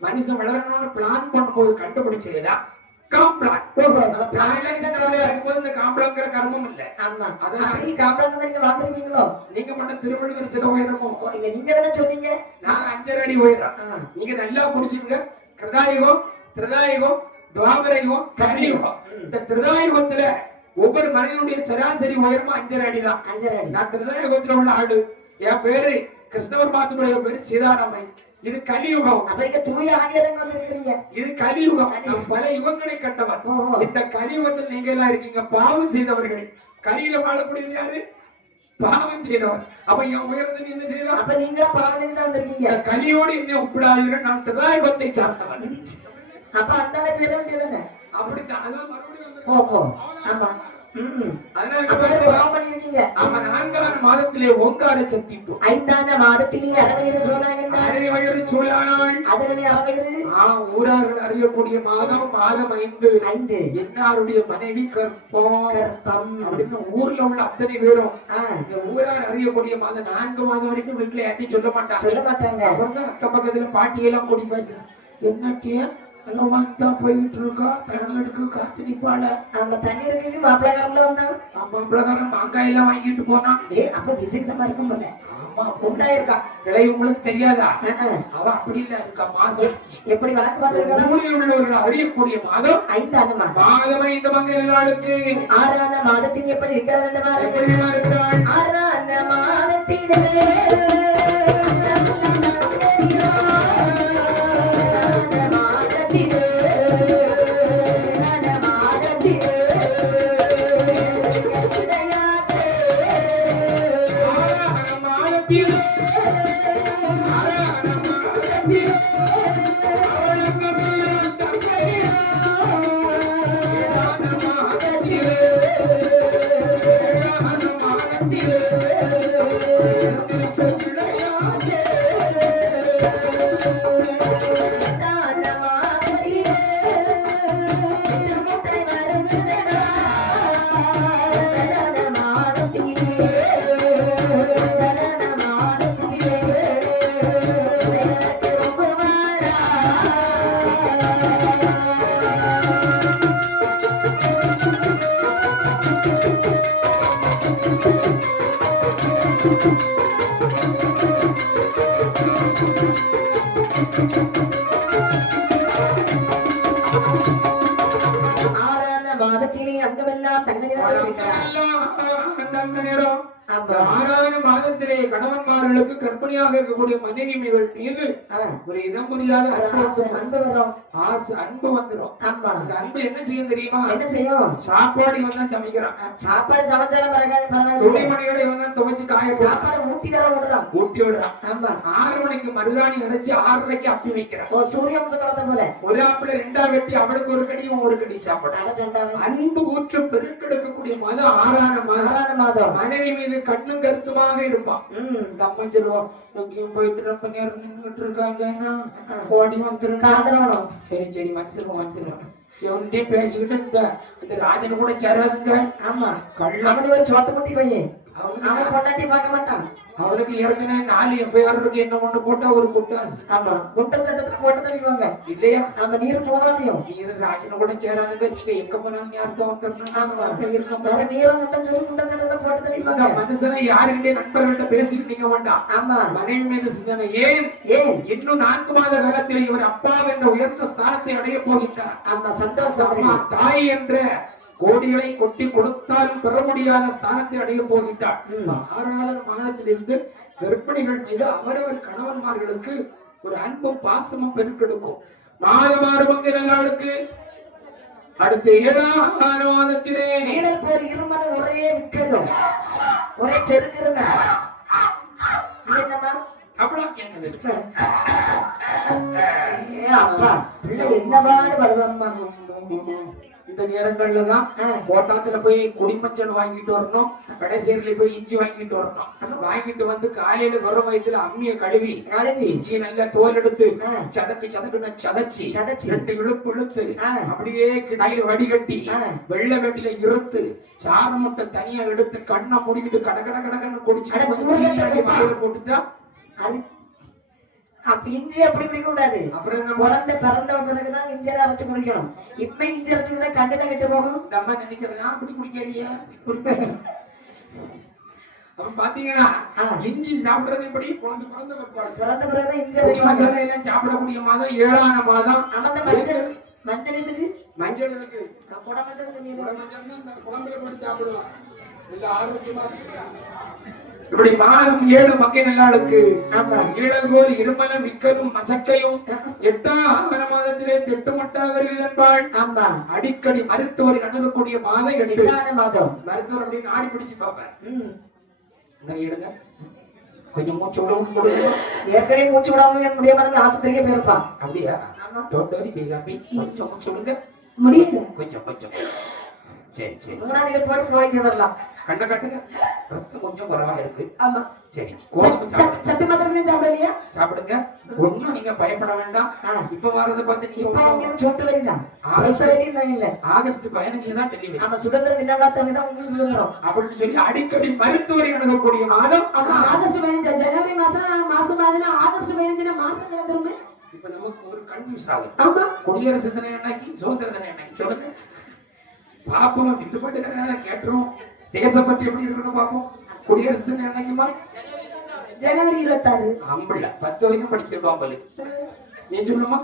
மனுஷன் வளரணும்னு பிளான் பண்ணும்போது கண்டுபிடிச்சதுதான் காம்ப்ளான். காம்ப்ளாங்கிற கர்மம் இல்ல. நீங்க மட்டும் திருவள்ளுவர் சில உயரமோ நீங்க தானே சொன்னீங்க. நாங்க 5 அடி உயரம். நீங்க நல்லா புடிச்சுங்க. கிருதாயுகம், திரதாயுகம், துவாபரயுகம், கலியுகம். இந்த திரதாயுகத்துல ஒவ்வொரு மனிதனுடைய சராசரி உயரமும் 5 அடி தான். 5 அடி. நான் திரதாயுகத்துல உள்ள ஆடு. என் பேரு கிருஷ்ணவர் மாத்துடைய பேரு சீதாராமை. இது கலியுகம். இது கலியுகம். பல யுகங்களை கண்டவர். இந்த கலியுகத்தில் நீங்க எல்லாம் இருக்கீங்க பாவம் செய்தவர்கள். கலியில வாழக்கூடியது யாரு? பாவம் செய்தவர். அப்ப என் உயர்ந்து நீ என்ன செய்யலாம்? அப்ப நீங்களும் பாவம் செய்து தான் வந்திருக்கீங்க. கலியோடு என்னை ஒப்பிடாதீர்கள், நான் ததாயுகத்தை சார்ந்தவன். அப்ப அந்த அளவுக்கு எத வேண்டியதானே? அப்படித்தான். அதெல்லாம் மறுபடியும் வந்து ஓஹோ, ஆமா. மாதத்திலே ஓங்கார சந்திப்பு, 5ஆம் மாதத்திலே அறவயிறு சோழானாள். ஊரார்கள் அறியக்கூடிய மாதம் 5. என்னாருடைய மனைவி கற்பம் அப்படின்னு ஊர்ல உள்ள அத்தனை பேரும் இந்த ஊரார் அறியக்கூடிய மாதம் 4 மாதம் வரைக்கும் வீட்டுல யாரையும் சொல்ல மாட்டாங்க. அவங்க அக்கம் பக்கத்துல பாட்டியெல்லாம் கூடி பேசுறாங்க. என்னட்டிய போயிட்டு இருக்கா, தண்ணி எடுக்க காத்து நிப்பாள. அந்த தண்ணி எடுக்க மாப்பிளகாரம்ல வந்தா, மாப்பிளகாரன் மாங்காய் எல்லாம் வாங்கிட்டு போனா. அப்ப விசேஷமா இருக்கும் போல. ஆமா, உண்டாயிருக்கா. கிளை உங்களுக்கு தெரியாதா? அவ அப்படி இல்ல இருக்கா. மாசம் எப்படி வழக்கு பார்த்திருக்கா? ஊரில் உள்ளவர்கள் அறியக்கூடிய மாதம் 5ஆம் மாதம். இந்த மங்கை நாளுக்கு 6ஆம் மாதத்தில் எப்படி இருக்கிறார்? 6ஆம் மாதத்திலே அங்கமெல்லாம் தங்க நிறம். 6ஆம் மாதத்திலே கணவன்மார்களுக்கு கற்பனையாக இருக்கக்கூடிய மனைவிகள் மீது ஒரு இனம் புரியாத அன்பு வந்துடும். அந்த அன்பு என்ன செய்யும் தெரியுமா? என்ன செய்யும்? சாப்பாடு இவன் தான் சமைக்கிறான். சாப்பாடு சமைச்சாலும் துணிமணிகளை இவன் தான் துவைச்சு காய சாப்பாடு ஊட்டி விடுறான். 6 மணிக்கு மருதாணி அரைச்சு 6:30க்கு அப்பி வைக்கிறான். சூரிய வம்ச படத்தை போல ஒரு ஆப்பிள 2ஆ வெட்டி அவளுக்கு ஒரு கடி இவன் ஒரு கடி சாப்பாடு. அன்பு ஊற்று பெருக்கெடுக்கக்கூடிய மாதம் 6ஆம் மாதம். மனைவி மீது கண்ணும் கருத்துமாக இருப்பான். அம்மா சொல்லுவோம், எங்கேயும் போயிட்டு ரொம்ப நேரம் நின்றுட்டு இருக்காங்கன்னா ஓடி வந்துடும். சரி வந்துருவோம். எவன்கிட்டயும் பேசிக்கிட்டு இந்த ராஜன் கூட சேராதுங்க. ஆமா, கண்ணு சோத்த முட்டி பையன். அவன் பொண்டாட்டி பார்க்க மாட்டான். அவனுக்கு ஏற்கனவே 4 FIR இருக்கு. என்ன ஒண்ணு போட்டா ஒரு குண்டாசு. ஆமா, குண்ட சட்டத்துல போட்டு தருவாங்க இல்லையா? நம்ம நீர் போகாதையும் நீர் ராஜனை கூட சேராதுங்க. நீங்க எங்க போனாலும் யார்தான் வந்துடணும். நீரும் முட்டம் சொல்லி குண்ட சட்டத்துல போட்டு தருவாங்க. மனுஷனை யாருகிட்டே நண்பர்கள்ட்ட பேசிட்டு நீங்க வேண்டாம். ஆமா, மனைவி மீது சிந்தனை. ஏன் இன்னும் 4 மாத காலத்தில் இவர் அப்பா என்ற உயர்ந்த ஸ்தானத்தை அடைய போகின்றார். ஆமா, சந்தோஷம். தாய் என்ற கோடிகளை கொட்டி கொடுத்தாலும் பெற முடியாத ஸ்தானத்தை அடைய போகின்றார். 6ஆம் மாதத்திலிருந்து கர்ப்பிணிகள் மீது அவரவர் கணவன்மார்களுக்கு ஒரு அன்பும் பாசமும் பெருக்கெடுக்கும். மாதமாறுமங்க நாளுக்கு அடுத்த 7ஆம் மாதத்திலே நீடல் போல் இருமன ஒரே விக்கணும், ஒரே செருக்குறங்க. என்னமா அப்படியே கேட்குது. அப்பா பிள்ளை என்னவாடு வருதம்மா. இந்த நேரங்கள்ல தான் கோட்டாத்துல போய் குடிமஞ்சள் வாங்கிட்டு வரணும், கடைசேரியில போய் இஞ்சி வாங்கிட்டு வரணும். வாங்கிட்டு வந்து காலையில வெறும் வயிற்றுல அம்மிய கழுவி இஞ்சி நல்லா தோல் எடுத்து சதக்குன்னு சதைச்சு 2 இழுப்பு இழுத்து அப்படியே கிடையில வடிகட்டி வெள்ளை வெட்டில இருத்து சார முட்டை தனியா எடுத்து கண்ணை மூடிக்கிட்டு கடகடன்னு குடிச்சு போட்டுட்டா அப்ப இஞ்சி அப்படி குடிக்க கூடாது. குழந்தை பிறந்த உடனேதான் இஞ்சி அரைச்சு குடிக்கணும். இப்ப இஞ்சி அரைச்சு கண்டுதான் கெட்டு போகும். நம்ம நினைக்கிறேன் அப்படி குடிக்கலையா? அவன் பாத்தீங்கன்னா இஞ்சி சாப்பிடுறது எப்படி? பிறந்த பிறகுதான் இஞ்சி மசாலா எல்லாம் சாப்பிடக்கூடிய மாதம் 7ஆம் மாதம். மஞ்சள் எதுக்கு? மஞ்சள் இருக்கு. குழம்புல போட்டு சாப்பிடுவான். ஆரோக்கியமா இப்படி மாதம் 7 மக்கை நல்லாளுக்கு ஈழல் போல் இருமலம் மிக்கதும் மசக்கையும் 8ஆம் மாதத்திலே திட்டுமட்டா வருகிறது என்பாள். அடிக்கடி மருத்துவர் அணுகக்கூடிய மாதம் 8ஆம் மாதம். மருத்துவர் அப்படின்னு ஆடி பிடிச்சு பார்ப்பார். எடுங்க கொஞ்சம் மூச்சு விட கொடுங்க. ஏற்கனவே மூச்சு விடாம முடியாம ஆஸ்பத்திரிக்கே போயிருப்பான். அப்படியா? Don't worry be happy. கொஞ்சம் மூச்சு விடுங்க. முடியல. கொஞ்சம் சரி சரி. மூணாவது போட்டு போயிட்டு வரலாம். கண்ண கட்டுங்க. ரத்தம் கொஞ்சம் குறைவா இருக்கு. ஆமா. சரி கோதுமை சாப்பிடுங்க. சத்து மாத்திரை சாப்பிடலையா? சாப்பிடுங்க. ஒண்ணும் நீங்க பயப்பட வேண்டாம். இப்ப வரத பார்த்து நீங்க இப்ப உங்களுக்கு சொட்டு வரிதான். அரச வரியும் இல்ல. ஆகஸ்ட் 15 தான் டெலிவரி. நம்ம சுதந்திர தினவிழாத்தவங்க தான் உங்களுக்கு சுதந்திரம் அப்படின்னு சொல்லி அடிக்கடி மருத்துவரை அணுகக்கூடிய மாதம். ஆகஸ்ட் 15 ஜனவரி மாசம் ஆகஸ்ட் 15 மாசம் நடந்துருமே. இப்ப நமக்கு ஒரு கன்ஃபியூஸ் ஆகுது. ஆமா. குடியரசு தினம் என்னைக்கு, சுதந்திர தினம் என்னைக்கு சொல்லுங்க பாப்போம். விட்டுப்பட்டுக்கிறத கேட்டுரும். தேசப்பற்றி எப்படி இருக்கணும் பாப்போம். குடியரசு தினம் என்னைக்குமா? ஜனவரி 26. அம்புள்ள 10 வரைக்கும் படிச்சிருப்பான் பலு. நீ சொல்லுமா?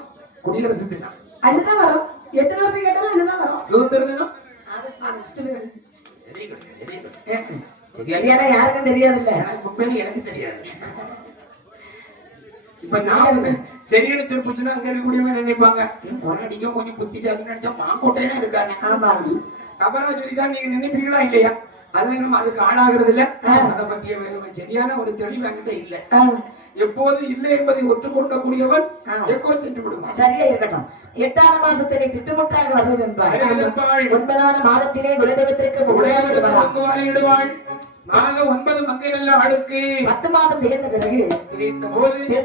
குடியரசு தினம் அண்ணுதான் வரும். எத்தனை வருஷம் கேட்டாலும் அண்ணுதான் வரும். சுதந்திர தினம் ஆகஸ்ட் வெரி குட். சரியா யாருக்கும் தெரியாது இல்ல. எனக்கு தெரியாது. இப்ப நான் சரியான திருப்பூச்சுன்னா அங்க இருக்கக்கூடியவங்க நினைப்பாங்க ஒரு அடிக்கும் கொஞ்சம் புத்திசாலி நினைச்சா மாங்கோட்டையா இருக்காங்க. ஆமா. அப்புறம் சொல்லிதான் நீங்க நினைப்பீங்களா இல்லையா? அது நம்ம அதுக்கு ஆளாகிறது இல்ல. அதை பற்றிய சரியான ஒரு தெளிவு என்கிட்ட இல்ல. எப்போது இல்லை என்பதை ஒற்றுக்கொண்ட கூடியவன் எக்கோ சென்று விடுவான். சரியா இருக்கட்டும். 8ஆம் மாசத்திலே திட்டுமுட்டாக வருவது என்பார். 9ஆம் மாதத்திலே விளையாடுவாள். மாதம் 9 மங்கை நல்ல ஆளுக்கு 10 மாதம் பிறந்த பிறகு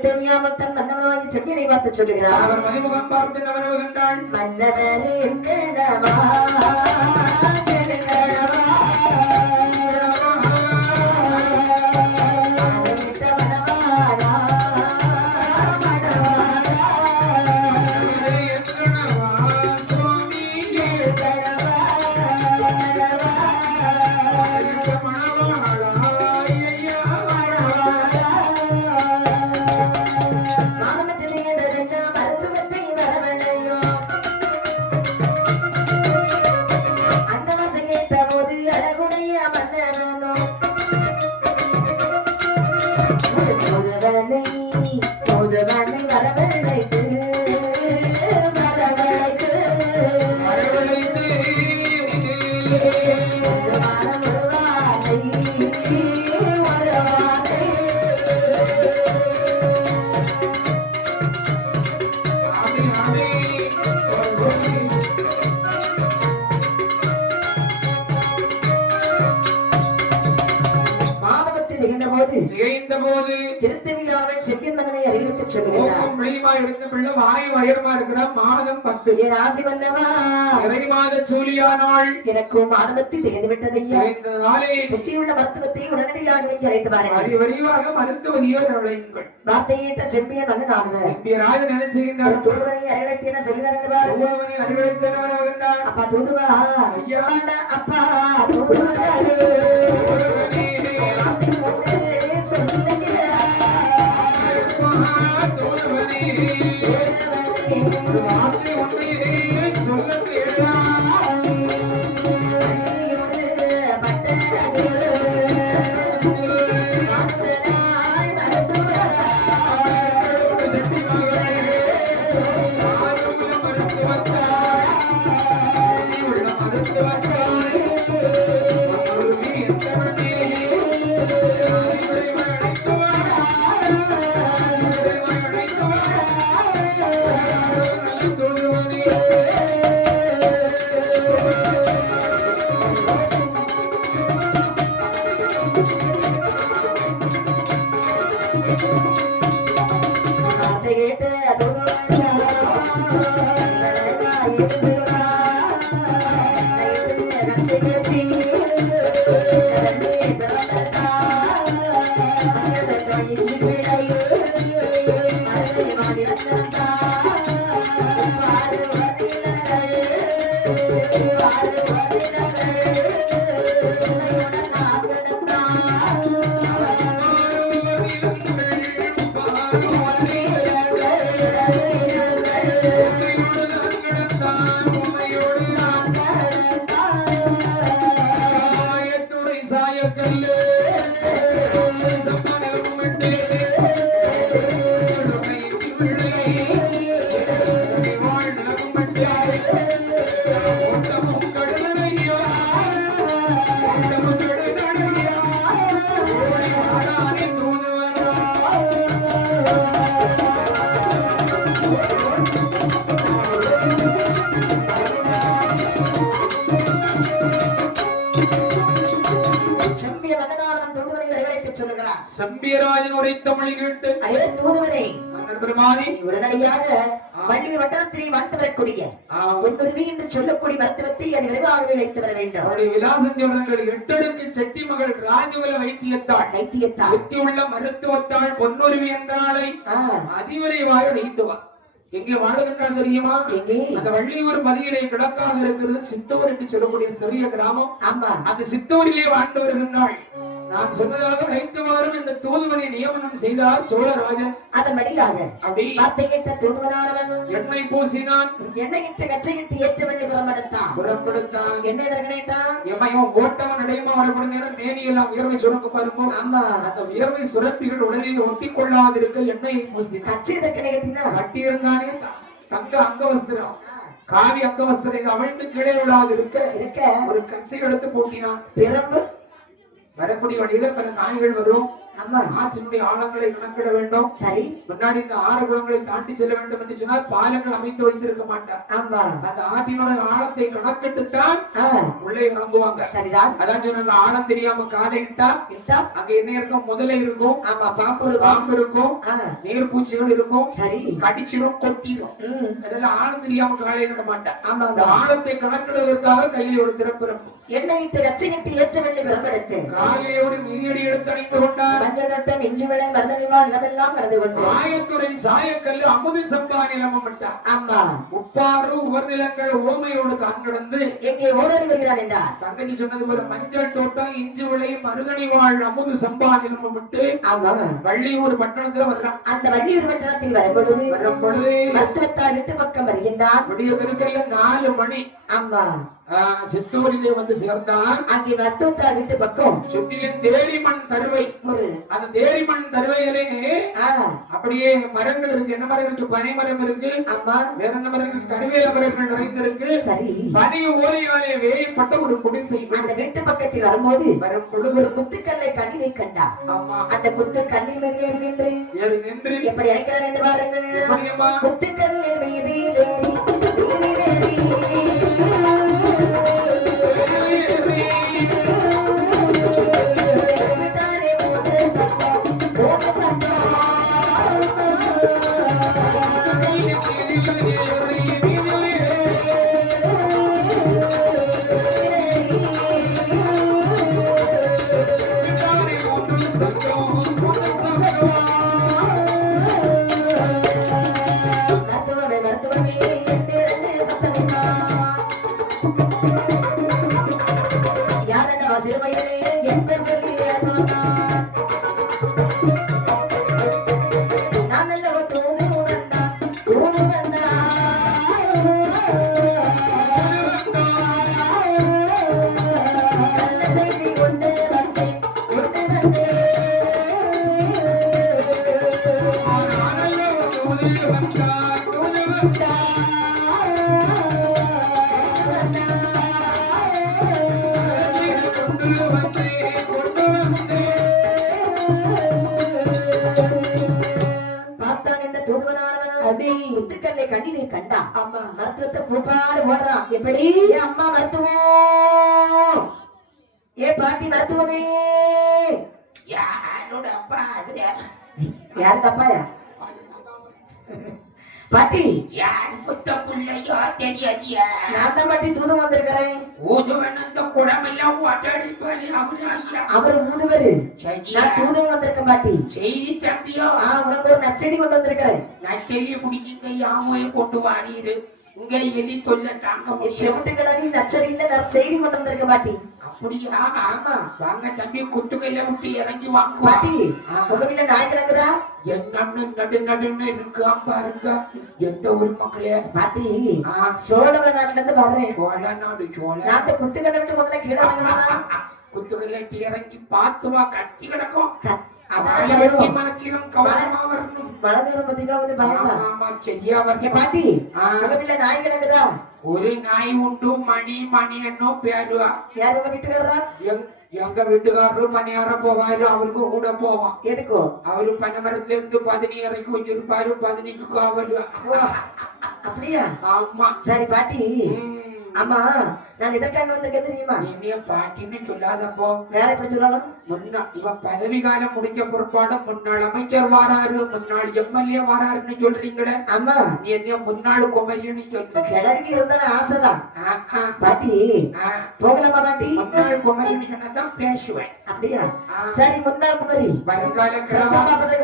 தெரியாமல் தன் மன்னவன் வாங்கி செம்பியனை பார்த்து சொல்லுகிறார். அவர் மதிமுகம் பார்த்து நவனவு கண்டாள். மன்னவரே எங்கடவா திருத்தவியாளன் செம்பியன் மன்னனை அறிவித்து சொல்லுகிறார். மாதம் 10 ராசி மன்னவா இறைமாத சூலியானாள். எனக்கும் மாதவத்தி திகழ்ந்து விட்டதையா. புத்தியுள்ள மருத்துவத்தை உடனடியாக நீங்க அழைத்து பாருங்கள். விரிவாக மருத்துவதியோ நுழையுங்கள். வார்த்தையிட்ட செம்பியன் மன்னனானது செம்பியராஜன் என்ன செய்கின்றார்? தூதுவனை அறிவித்து என்ன சொல்கிறார்? அப்பா தூதுவா ஐயா அப்பா தூதுவா சாயக்கல்லு சொல்கிறார். செம்பியராஜன் உரைத்த மொழி கேட்டு அடே தூதுவனே, மன்னர் பெருமானி உடனடியாக வள்ளியூர் வட்டாரத்திலே வாழ்த்து வரக்கூடிய ஒன்றுருவி என்று சொல்லக்கூடிய மருத்துவத்தை அது விரைவாகவே வைத்து வர வேண்டும். அவருடைய விலாசம் சொல்றாங்க. 8 அடுக்கு செட்டி மகள் ராஜகுல வைத்தியத்தாள் புத்தியுள்ள மருத்துவத்தாள் பொன்னுருவி என்றாளை அதிவிரைவாக வைத்துவா. எங்கே வாழுகின்றால் தெரியுமா? அந்த வள்ளியூர் மதியிலே கிழக்காக இருக்கிறது சித்தூர் என்று சொல்லக்கூடிய சிறிய கிராமம். அந்த சித்தூரிலே வாழ்ந்து வருகின்றாள். நான் சொன்னதாக வைத்துவாரும் இந்த தூதுவனை நியமனம் செய்தார் சோழராஜன். அதன் வழியாக அப்படி வார்த்தையிட்ட தூதுவனானவன் எண்ணெய் பூசினான். எண்ணெயிட்டு கச்சையிட்டு ஏற்றவள்ளி புறப்படுத்தான். எண்ணெய் தரகனைத்தான். எம்மையும் ஓட்டவன் இடையுமா வரப்படும் நேரம் மேனியெல்லாம் உயர்வை சுரக்க பாருங்க. ஆமா, அந்த உயர்வை சுரப்பிகள் உடலில் ஒட்டி கொள்ளாதிருக்க எண்ணெயை பூசி கச்சை தக்கணையத்தினா கட்டி இருந்தானே தங்க அங்கவஸ்திரம் காவி அங்கவஸ்திரம் அவிழ்ந்து கீழே விழாது இருக்க ஒரு கச்சை எடுத்து போட்டினான். பிறகு வரக்கூடிய வழியில பல நாய்கள் வரும். ஆற்றினுடைய ஆழங்களை கணக்கிட வேண்டும். சரி, முன்னாடி இந்த 6 குளங்களை தாண்டி செல்ல வேண்டும் என்று சொன்னால் பாலங்கள் அமைத்து வைத்திருக்க மாட்டார். அந்த ஆற்றினுடைய ஆழத்தை கணக்கிட்டுத்தான் உள்ளே இறங்குவாங்க. சரிதான், அதான் சொன்ன ஆழம் தெரியாம காலை இட்டா அங்க என்ன இருக்கும்? முதலை இருக்கும், பாம்பு இருக்கும், நீர் பூச்சிகள் இருக்கும். சரி, கடிச்சிடும், கொட்டிடும். அதெல்லாம் ஆழம் தெரியாம காலை இட மாட்டார். அந்த ஆழத்தை கணக்கிடுவதற்காக கையில் ஒரு திறப்பிறப்பு எண்ணெயிட்டு ரச்சனையிட்டு ஏற்றவில்லை பிறப்படுத்து காலையை ஒரு மிதியடி எடுத்து அணிந்து கொண்டார். பஞ்சகட்டம் இஞ்சி விளை மருதனிவா நிலமெல்லாம் மறந்து கொண்டு ஆயத்துறை சாயக்கல்லு அமுது சம்பா நிலமும் விட்டார். ஆமா, உப்பாறு உவர் நிலங்கள் ஓமையோடு தான் கிடந்து எங்கே ஓடறி வருகிறார் என்றார். தங்கச்சி சொன்னது போல மஞ்சள் தோட்டம் இஞ்சி விளை மருதனி வாழ் அமுது சம்பா நிலமும் விட்டு ஆமா வள்ளியூர் பட்டணத்துல வர்றான். அந்த வள்ளியூர் பட்டணத்தில் வரும்பொழுது மருத்துவத்தால் விட்டு பக்கம் வருகின்றார். விடிய கருக்கல்ல 4 மணி. ஆமா, சித்தூரிலே வந்து சேர்ந்தான். அங்கே மருத்துவத்தால் விட்டு பக்கம் சுற்றிலும் தேரிமண் தருவை. அந்த தேரிமண் தருவையிலே அப்படியே மரங்கள் இருக்கு. என்ன மரம் இருக்கு? பனை மரம் இருக்கு. ஆமா, வேற என்ன மரம் இருக்கு? கருவேல மரங்கள் நிறைந்திருக்கு. சரி, பனி ஓலையாலே வேயப்பட்ட ஒரு குடிசை. அந்த வீட்டு பக்கத்தில் வரும்போது ஒரு குத்துக்கல்லை கண்ணிலை கண்டா. ஆமா, அந்த குத்து கண்ணில் மீது ஏறி நின்று எப்படி அழைக்கிறார் என்று பாருங்கள். குத்துக்கல்லில் மீது ஏறி முத்துக்கல்லை கண்ணினை கண்டா. அம்மா மருத்துவத்தை கூப்பாடு போடுறான். எப்படி? ஏ அம்மா மருத்துவம், ஏ பாட்டி மருத்துவமே. யாரோட அப்பா? யாருக்கு அப்பாயா? பாட்டி யார் புத்த பிள்ளையோ தெரியாதியா? நான் தான் பாட்டி தூதம் வந்திருக்கிறேன். ஊதுவன் அந்த குடமெல்லாம் ஓட்டடிப்பாரு அவரு. ஐயா அவர் ஊதுவரு. நான் தூதம் வந்திருக்கேன் பாட்டி. செய்தி தம்பியோ? உனக்கு ஒரு நச்செடி கொண்டு வந்திருக்கிறேன். நச்செடியை பிடிச்சிங்க யாமையை கொண்டு வாரீரு. இங்க எலி தொல்லை தாங்க முடியும். செவிட்டு கிழவி நச்செடியில நற்செய்தி கொண்டு வந்திருக்கேன் பாட்டி. அப்படியா? ஆமா, வாங்க தம்பி, குத்துக்கையில விட்டு இறங்கி வாங்க பாட்டி. உங்க வீட்டுல நாய் கிடக்குதா? என்னன்னு நடுன்னு இருக்கு பாருங்க. எந்த ஊர் மக்களே? பாட்டி சோழ நாட்டுல இருந்து வர்றேன். சோழ நாடு? சோழ நாட்டு குத்துக்கல்ல விட்டு முதல்ல கீழே இறங்கணுமா? குத்துக்கையில விட்டு இறங்கி பார்த்துவா, கத்தி கிடக்கும். ஒரு நாய் உண்டு, மணி மணி என்னும் பேருவா. யார் உங்க வீட்டுக்காரரா? எங்க வீட்டுக்காரரு பணியார போவாரு, அவருக்கு கூட போவான். எதுக்கும்? அவரு பனைமரத்துல இருந்து 10 இறக்கி வச்சிருப்பாரு, 10க்கு காவல். அப்படியா? ஆமா. சரி பாட்டி, ஆமா நான் இதற்காக வந்திருக்கேன் தெரியுமா? என்னைய பாட்டின்னு சொல்லாதப்போ வேற எப்படி சொல்லணும்? இவன் பதவி காலம் முடிஞ்ச பிற்பாடு முன்னாள் அமைச்சர் வாராரு, முன்னாள் எம்எல்ஏ வாராருன்னு சொல்றீங்களே. ஆமா, நீ என்ன முன்னாள் குமரின்னு சொல்லு. கிழவி இருந்தாலும் ஆசைதான் பாட்டி. போகலாமா பாட்டி? முன்னாள் குமரின்னு சொன்னதான் பேசுவேன். அப்படியா? சரி, முன்னாள் குமரி வருங்கால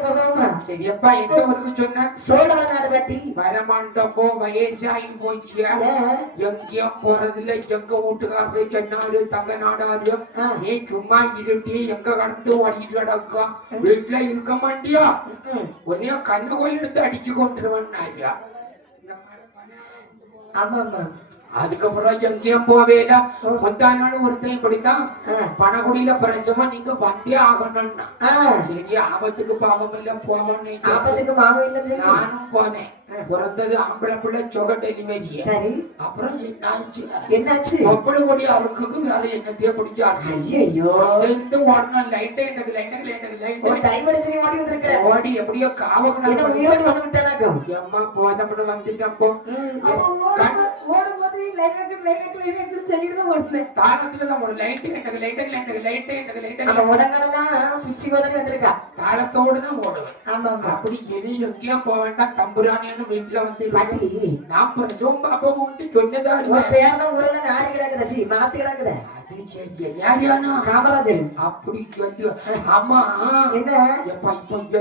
போகணுமா? சரியப்பா, எந்த ஊருக்கு சொன்ன? சோழவநாடு பாட்டி. வரமாண்டப்போ வயசாகி போச்சு, எங்கேயும் போறதில்ல. எங்க வீட்டுக்காரரு சொன்னாரு தங்க நாடாரு, நீ சும்மா இருட்டி எங்க கடந்து ஓடிட்டு கிடக்கும், வீட்டுல இருக்க மாட்டியா, உன்னைய கண்ணு கோயில் எடுத்து அடிச்சு கொண்டுருவான். ஆமா ஆமா. அதுக்கப்புறம் எங்கேயும் போவேல. முந்தானாலும் ஒருத்தையும் இப்படித்தான் பணகுடியில பிரச்சமா நீங்க வந்தே ஆகணும்னா, சரி ஆபத்துக்கு பாவம் இல்ல போவோன்னு ஆபத்துக்கு பாவம் இல்ல நானும் போனேன். பிறந்தது ஆம்பளை பிள்ளை சொக டெலிவரி. சரி, அப்புறம் என்னாச்சு? ஒப்படு கொடி அவருக்கு வேற என்னத்தையே பிடிச்சாரு. ஐயோ, ஓடணும் லைட்டே எனக்கு ஓடி எப்படியோ காவகனா அம்மா போதம்னு வந்துட்டப்போ தாளத்துலதான் ஒரு லைட்டு தாளத்தோடுதான் ஓடுவேன். அப்படி எது எங்கேயும் போக வேண்டாம், தம்புரானின்னு வீட்டுல வந்து நான் பிரஜோம் பாப்பா உண்டு சொன்னதா காமராஜர் அப்படி சொல்லு. ஆமா, என்ன இப்ப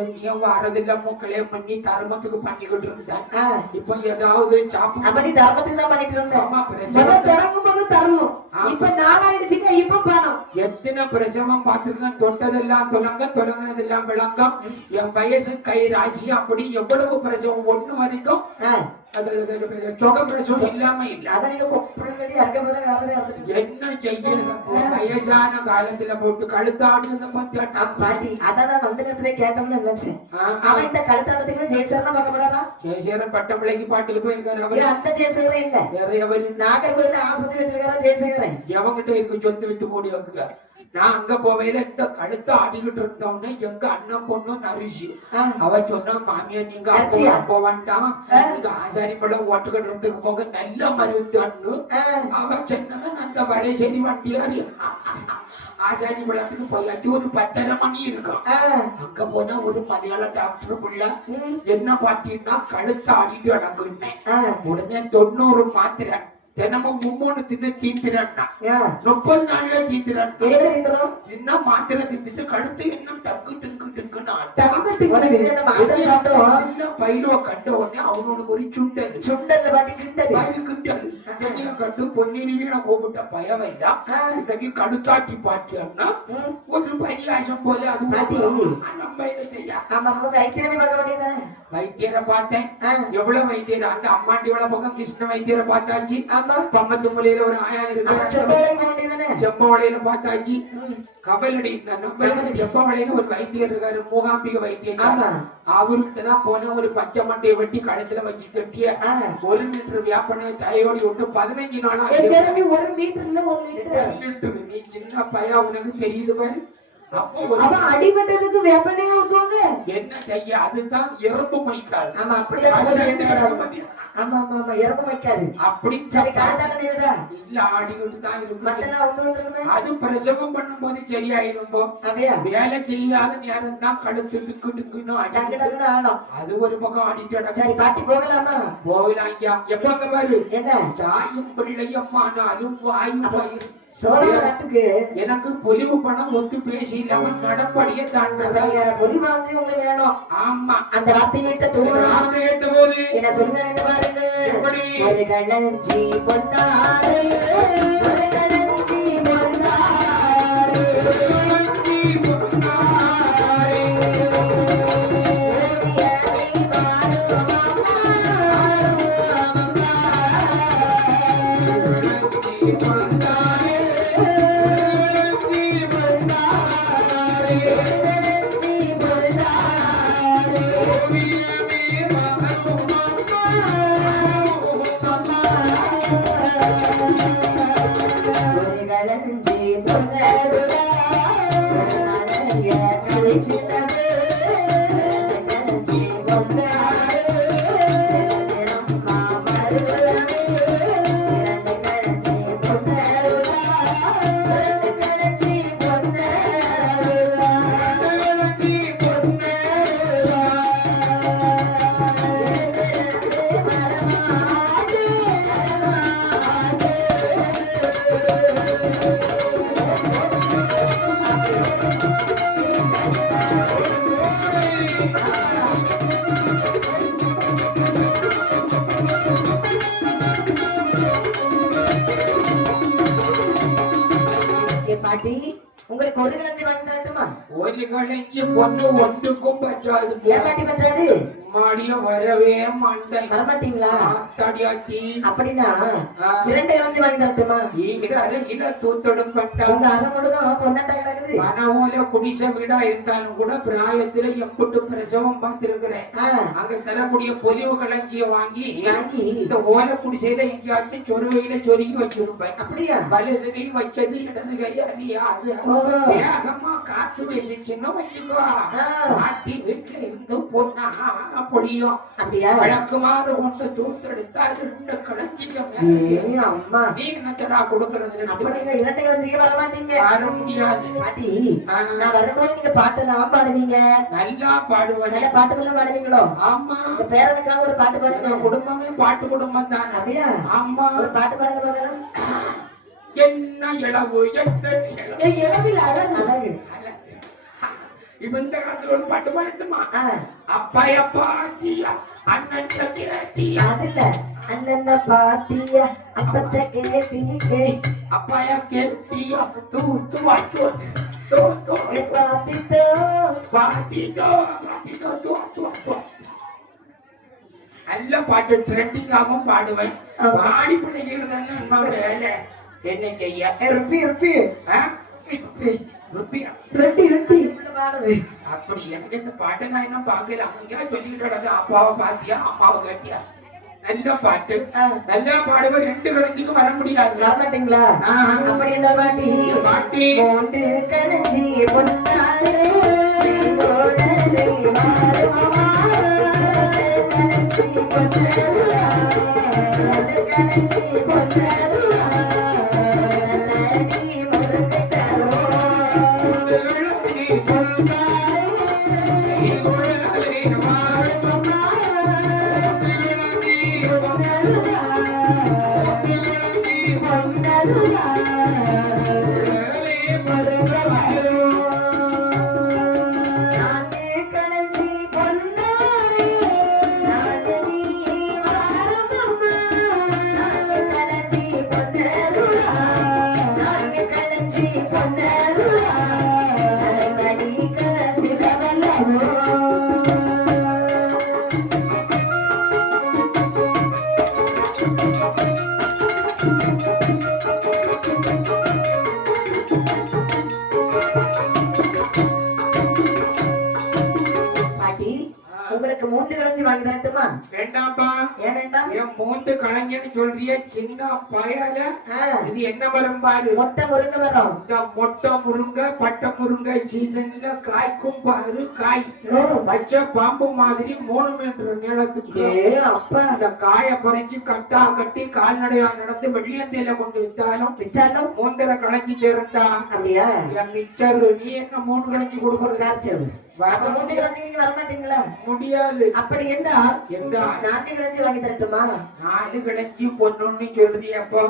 எங்கேயும் வரதில்லாம கல்யாணம் பண்ணி தர்மத்துக்கு பண்ணிக்கிட்டு இருந்தேன். இப்ப ஏதாவது சாப்பிட்டு தர்மத்துக்கு தான் பண்ணிட்டு இருந்தேன். தரணும். இப்ப நாளாயிடுச்சுங்க, இப்ப பணம். எத்தனை பிரசவம் பார்த்திருக்கேன், தொட்டதெல்லாம் தொடங்கினதெல்லாம் விளங்கம். என் வயசு கை ராசி அப்படி எவ்வளவு பிரசவம் ஒண்ணு வரைக்கும் இல்லாம இல்ல. என்ன செய்ய வயசான காலத்துல போட்டு கழுத்தாடுறத பாட்டி. அதான் வந்த நேரத்துல கேட்கணும்னு நினைச்சேன். அவன் இந்த கழுத்தாடுறதுக்கு ஜெயசேரன் பார்க்கப்படாதா? ஜெயசேரன் பட்டப்பிள்ளைக்கு பாட்டுக்கு போயிருக்காரு. அவர் அந்த ஜெயசேகரன் இல்ல, வேற எவரு? நாகர்கோவில ஆஸ்பத்திரி வச்சிருக்காரு ஜெயசேகரன். எவங்கிட்ட இருக்கு சொத்து வித்து போடி வைக்க. நான் அங்க போவையில இந்த கழுத்தை ஆடிக்கிட்டு இருந்தோன்னு எங்க அண்ணன் பொண்ணு நரிசி அவ சொன்னா, மாமியா நீங்க அப்போ வேண்டாம், நீங்க ஆசாரி படம் ஓட்டுக்கிட்டு போங்க, நல்ல மருத்துவன்னு அவ சொன்னதான் அந்த வரைசேரி வண்டியாரு ஆசாரி படத்துக்கு போயாச்சு. ஒரு 10:30 மணி இருக்கும். அங்க போனா ஒரு மலையாள டாக்டர் புள்ள என்ன பாத்தீங்கன்னா கழுத்தை ஆடிட்டு அடக்குன்னேன். உடனே 90 மாத்திரை தினமும் 3 தின்னு தீந்துறான்னா, 30 நாள்ல தீந்துறான். தின்னா மாத்திரை தின்னுட்டு கழுத்து என்ன டக்கு டிங்கு டிங்குன்னு பயிலுவ கண்ட உடனே அவனுக்கு ஒரு சுண்டல் பயிலு கிண்டல் தண்ணிய கண்டு பொன்னியில நான் கூப்பிட்ட பயம் எல்லாம் இன்னைக்கு கழுத்தாட்டி பாட்டியான்னா ஒரு பரியாசம் போல. அது நம்ம என்ன செய்ய? வைத்தியரை பார்த்தேன். எவ்வளவு வைத்தியர்? அந்த அம்மாண்டியோட பக்கம் கிருஷ்ண வைத்தியரை பார்த்தாச்சு. பம்பத்துமலையில ஒரு ஆயா இருக்கு, செம்பவளையில பார்த்தாச்சு. கவலடி செம்பவளையில ஒரு வைத்தியர் இருக்காரு, மூகாம்பிகை வைத்தியர். அவர்கிட்டதான் போன ஒரு பச்சை மட்டையை வெட்டி கழுத்துல வச்சு கட்டிய 1 லிட்டர் வியாபனை தலையோடி விட்டு 15 நாளா. 1 லிட்டர். நீ சின்ன பையா, உனக்கு தெரியுது பாரு. அப்போ அடிபட்டதுக்கு வேப்பனையா ஊத்துவாங்க. என்ன செய்ய? அதுதான் எறும்பு மைக்காது. ஆமா, அப்படியே ஆமா ஆமா ஆமா, எறும்பு மைக்காது. அப்படி சரி, காட்டாக நேரதா இல்ல ஆடிக்கிட்டு தான் இருக்கும். மத்தெல்லாம் வந்துருக்குமே. அது பிரசவம் பண்ணும்போது சரியாயிரும்போ. அப்படியே வேலை செய்யாத நேரம் தான் கழுத்து டிக்கு டிக்குன்னு அடங்கிடன்னு ஆடும். அது ஒரு பக்கம் ஆடிட்டு. சரி பாட்டி, போகலாமா? போகலாம் ஐயா. எப்பங்க பாரு, என்ன தாயும் பிள்ளையம்மானாலும் வாயு பயிர். சோழநாட்டுக்கு எனக்கு பொலிவு பணம் ஒத்து பேசி இல்லாம நடப்படியே தாண்டதாங்க. பொலிவு வந்து உங்களுக்கு வேணும். ஆமா, அந்த வார்த்தை கேட்ட தூரம் கேட்ட போது என்ன சொல்லுங்க ரெண்டு பாருங்க. எப்படி? ஒரு களஞ்சி பொன்னாரே, ஒரு களஞ்சி பொன்னாரே, களஞ்சி பொன்னாரே, ஓடியனை மாறும் களஞ்சி பொன்னாரே, களஞ்சி பொன்னாரே, ஒரு களஞ்சி பாட்டி உங்களுக்கு ஒரு கிழஞ்சி வாங்கி தரட்டுமா? ஒரு கிழஞ்சி பொண்ணு ஒன்றுக்கும் பற்றாது. ஏன் பாட்டி பற்றாது? மாடிய வரவே மாட்டேன். வரமாட்டீங்களா? தடியாத்தி அப்படின்னா 2 கிழஞ்சி வாங்கி தரட்டுமா? அரையில தூத்தடும் பட்டா உங்க அரை முழுதும் பொண்ணாட்டா கிடக்குது. மனவோல குடிசை வீடா இருந்தாலும் கூட பிராயத்துல எம்புட்டு பிரசவம் பார்த்திருக்கிறேன். அங்க தரக்கூடிய பொலிவு கிளஞ்சிய வாங்கி இந்த ஓல குடிசையில எங்கேயாச்சும் சொருவையில சொருகி வச்சிருப்பேன். அப்படியா? வலது கை வச்சது இடது கை அறியாது. வேகமா காத்து வீசிச்சுன்னு வச்சுக்கோ, பாட்டி வீட்டுல இருந்து பொண்ணா பொடியும் அப்படியா? வழக்குமாறு கொண்டு தூத்தெடுத்தா 2 கிளஞ்சிக்க மேல அம்மா நீ என்னத்தடா கொடுக்கறது? அப்ப நீங்க 2 கிழஞ்சிக்கு வர மாட்டீங்க. வர முடியாது பாட்டி. நான் வரும்போது நீங்க பாட்டெல்லாம் பாடுவீங்க. நல்லா பாடுவேன். நல்ல பாட்டுக்கெல்லாம் பாடுவீங்களோ? ஆமா. இந்த பேரனுக்காக ஒரு பாட்டு பாடுங்க. குடும்பமே பாட்டு குடும்பம் தானே. அப்படியா? ஆமா. ஒரு பாட்டு பாடுங்க பாக்கலாம். என்ன இளவு எந்த இளவில் அழகு. இப்ப இந்த காலத்துல ஒரு பாட்டு பாடட்டுமா? அப்பாய பாத்தியா அண்ணன் கேட்டியா? அது இல்ல. அண்ணன பாத்தியா அப்பத்த கேட்டீங்க. அப்பாய கேட்டியா தூ தூ தூ தூ தூ பாத்திதோ பாத்திதோ பாத்திதோ தூ தூ தூ. நல்ல பாட்டு ட்ரெண்டிங்காகவும் பாடுவேன். பாடி பிள்ளைங்கிறது என்ன வேலை? என்ன செய்ய? ருப்பி அப்படி எனக்கு இந்த பாட்டை நான் என்ன பாக்கல. அவங்க சொல்லிட்டு அப்பாவை பாத்தியா அம்மாவை கேட்டியா? நல்ல பாட்டு நல்லா பாடுவேன். 2 கிழஞ்சுக்கு வர முடியாது. வரமாட்டீங்களா? அப்படி என்ன பாட்டி? பாட்டி 3 கிழஞ்சி பொன்னாரே ஓடலே மாறுமா கிழஞ்சி பொன்னாரா கிழஞ்சி பொன்னாரா நடி முருகை தரோ உங்களுக்கு 3 கிழஞ்சி வாங்கி தரட்டுமா? வேண்டாம்பா. ஏன் வேண்டாம்? என் 3 கிழஞ்சின்னு சொல்றிய சின்ன பயல. இது என்ன மரம் பாரு? மொட்டை முருங்கை மரம். இந்த மொட்டை முருங்கை பட்டை முருங்கை சீசன்ல காய்க்கும் பாரு. காய் பச்சை பாம்பு மாதிரி 3 மீட்டர் நீளத்துக்கு. அப்பா இந்த காயை பறிச்சு கட்டா கட்டி கால்நடையா நடந்து வெள்ளியந்தையில கொண்டு வித்தாலும் 3 கிழஞ்சி தரண்டா. அப்படியா? என் மிச்சர் நீ என்ன 3 கிழஞ்சி கொடுக்கறது? வரமாட்டீங்களா? முடியாது. அப்படி என்றால் 4 கிழஞ்சி வாங்கி தரட்டுமா? 4 கிழஞ்சி பொண்ணுன்னு சொல்றியப்போ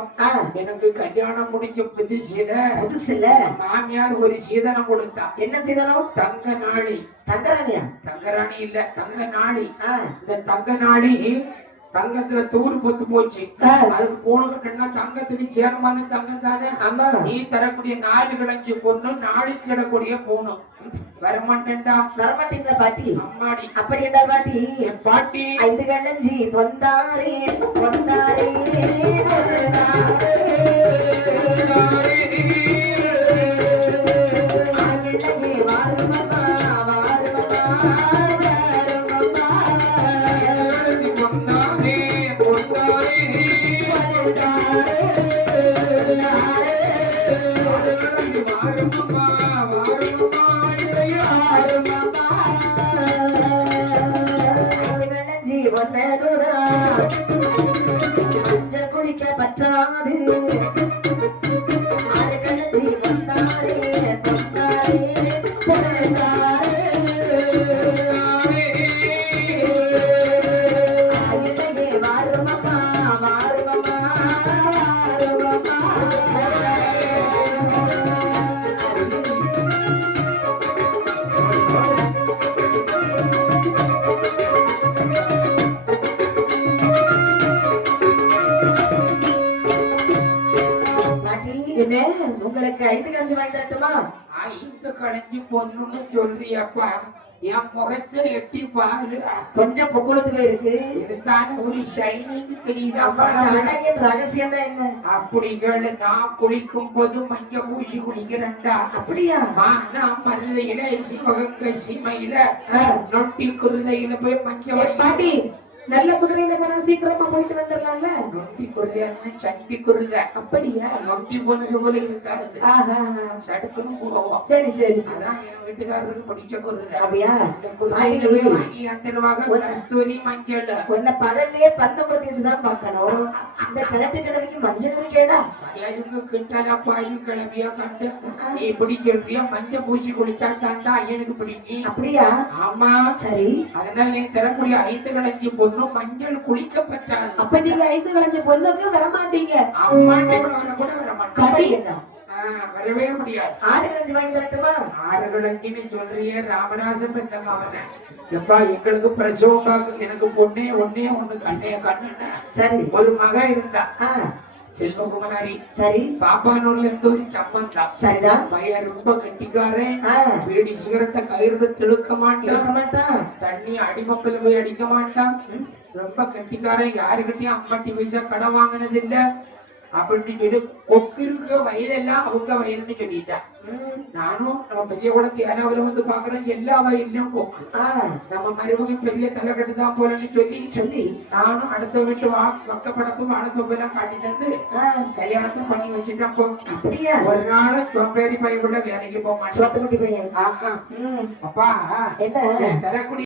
எனக்கு கல்யாணம் முடிஞ்ச புதுசுல மாமியார் ஒரு சீதனம் கொடுத்தா. என்ன சீதனம்? தங்க நாளி. தங்கராணியா? தங்கராணி இல்ல, தங்க நாளி. இந்த தங்க நாளி தங்கத்துல தூரு பொத்து போச்சு. அதுக்கு போன கட்டணா தங்கத்துக்கு சேர்மான தங்கம் தானே. நீ தரக்கூடிய 4 கிழஞ்சி பொண்ணு நாளைக்கு கிடக்கூடிய போனும். வரமாட்டேன்டா. வரமாட்டீங்களா பாட்டி? அம்மாடி. அப்படி என்றால் பாட்டி என் பாட்டி 5 கிழஞ்சி பொந்தாரே பொந்தாரே குளிக்க பற்றாது ஐந்து கலஞ்சி வாங்கி தரட்டுமா? 5 கலஞ்சி பொண்ணுன்னு சொல்றியப்பா, என் முகத்தை எட்டி பாரு. கொஞ்சம் புக்குழுதுவே இருக்கு, இருந்தாலும் ஒரு ஷைனிங் தெரியுதா? அப்ப அந்த அழகின் ரகசியம் தான் என்ன? அப்படிகள் நான் குளிக்கும் போது மஞ்சள் பூசி குளிக்கிறேன்டா. அப்படியா? நான் மருதையில சிவகங்கை சீமையில நொட்டி குருதையில போய் மஞ்சள் பாட்டி நல்ல குதிரையில போனா சீக்கிரமா போயிட்டு வந்துடலாம்ல. நொண்டி குருதைன்னு சண்டி குருதை. அப்படியா? நொண்டி போனது போல இருக்காது, ஆஹா, சடுக்குன்னு போவோம். சரி சரி. அதான் என் வீட்டுக்காரருக்கு பிடிச்ச குருதை. அப்படியா? இந்த குருதையில போய் வாங்கி தருவாங்க கஸ்தூரி மஞ்சள். உன்னை பகல்லையே பந்து கொடுத்து வச்சுதான் பாக்கணும், இந்த கிழட்டு கிழமைக்கு மஞ்சள் இருக்கேடா. வயலுக்கு கிட்டல பாரு கிளம்பியா கண்டு நீ இப்படி சொல்றியா? மஞ்சள் பூசி குளிச்சா தாண்டா எனக்கு பிடிக்கும். அப்படியா? ஆமா, சரி. அதனால நீ தரக்கூடிய 5 கலஞ்சி பொண்ணும் மஞ்சள் குளிக்கப்பட்டாது. அப்ப நீங்க 5 கலஞ்ச பொண்ணுக்கு வரமாட்டீங்க. அம்மாண்ட கூட வர கூட வர மாட்டேன். கபடி என்ன? வரவே முடியாது. 6 கலஞ்சி வாங்கி தரட்டுமா? 6 கலஞ்சின்னு சொல்றியே ராமராசன் பெத்த மகனை. எப்பா எங்களுக்கு பிரசவம் பார்க்குது, எனக்கு பொண்ணே ஒண்ணே ஒண்ணு கண்ணைய கண்ணுன்னா. சரி. ஒரு மக இருந்தா ஆ, செல்வகுமாரி. சரி. பாப்பானூர்ல இருந்து ஒரு சம்பந்தம். சரிதான். பையன் ரொம்ப கெட்டிக்காரன். ஆ, பீடி சிகரெட்டை கயிறு திழுக்க மாட்டான், இருக்க மாட்டான். தண்ணி அடிமப்பில் போய் அடிக்க மாட்டான். ரொம்ப கெட்டிக்காரன், யாருக்கிட்டையும் 50 பைசா கடன் வாங்கினது இல்ல அப்படின்னு சொல்லி கொக்கு இருக்க வயலெல்லாம் அவங்க வயல்னு சொல்லிட்டான். நானும் நம்ம பெரிய குளத்து ஏனாவில வந்து பாக்குறேன், எல்லா வயல்லையும் கொக்கு. நம்ம மருமகன் பெரிய தலைக்கட்டு தான் போலன்னு சொல்லி நானும் அடுத்த வீட்டு வக்கப்படப்பு வானத்தொப்பு எல்லாம் காட்டி தந்து கல்யாணத்தை பண்ணி வச்சுட்டேன். போ. அப்படியா? ஒரு நாள் சொம்பேறி பையன் கூட வேலைக்கு போக மாட்டேன். சோத்துக்குட்டி பையன். அப்பா என்ன? தரக்கூடிய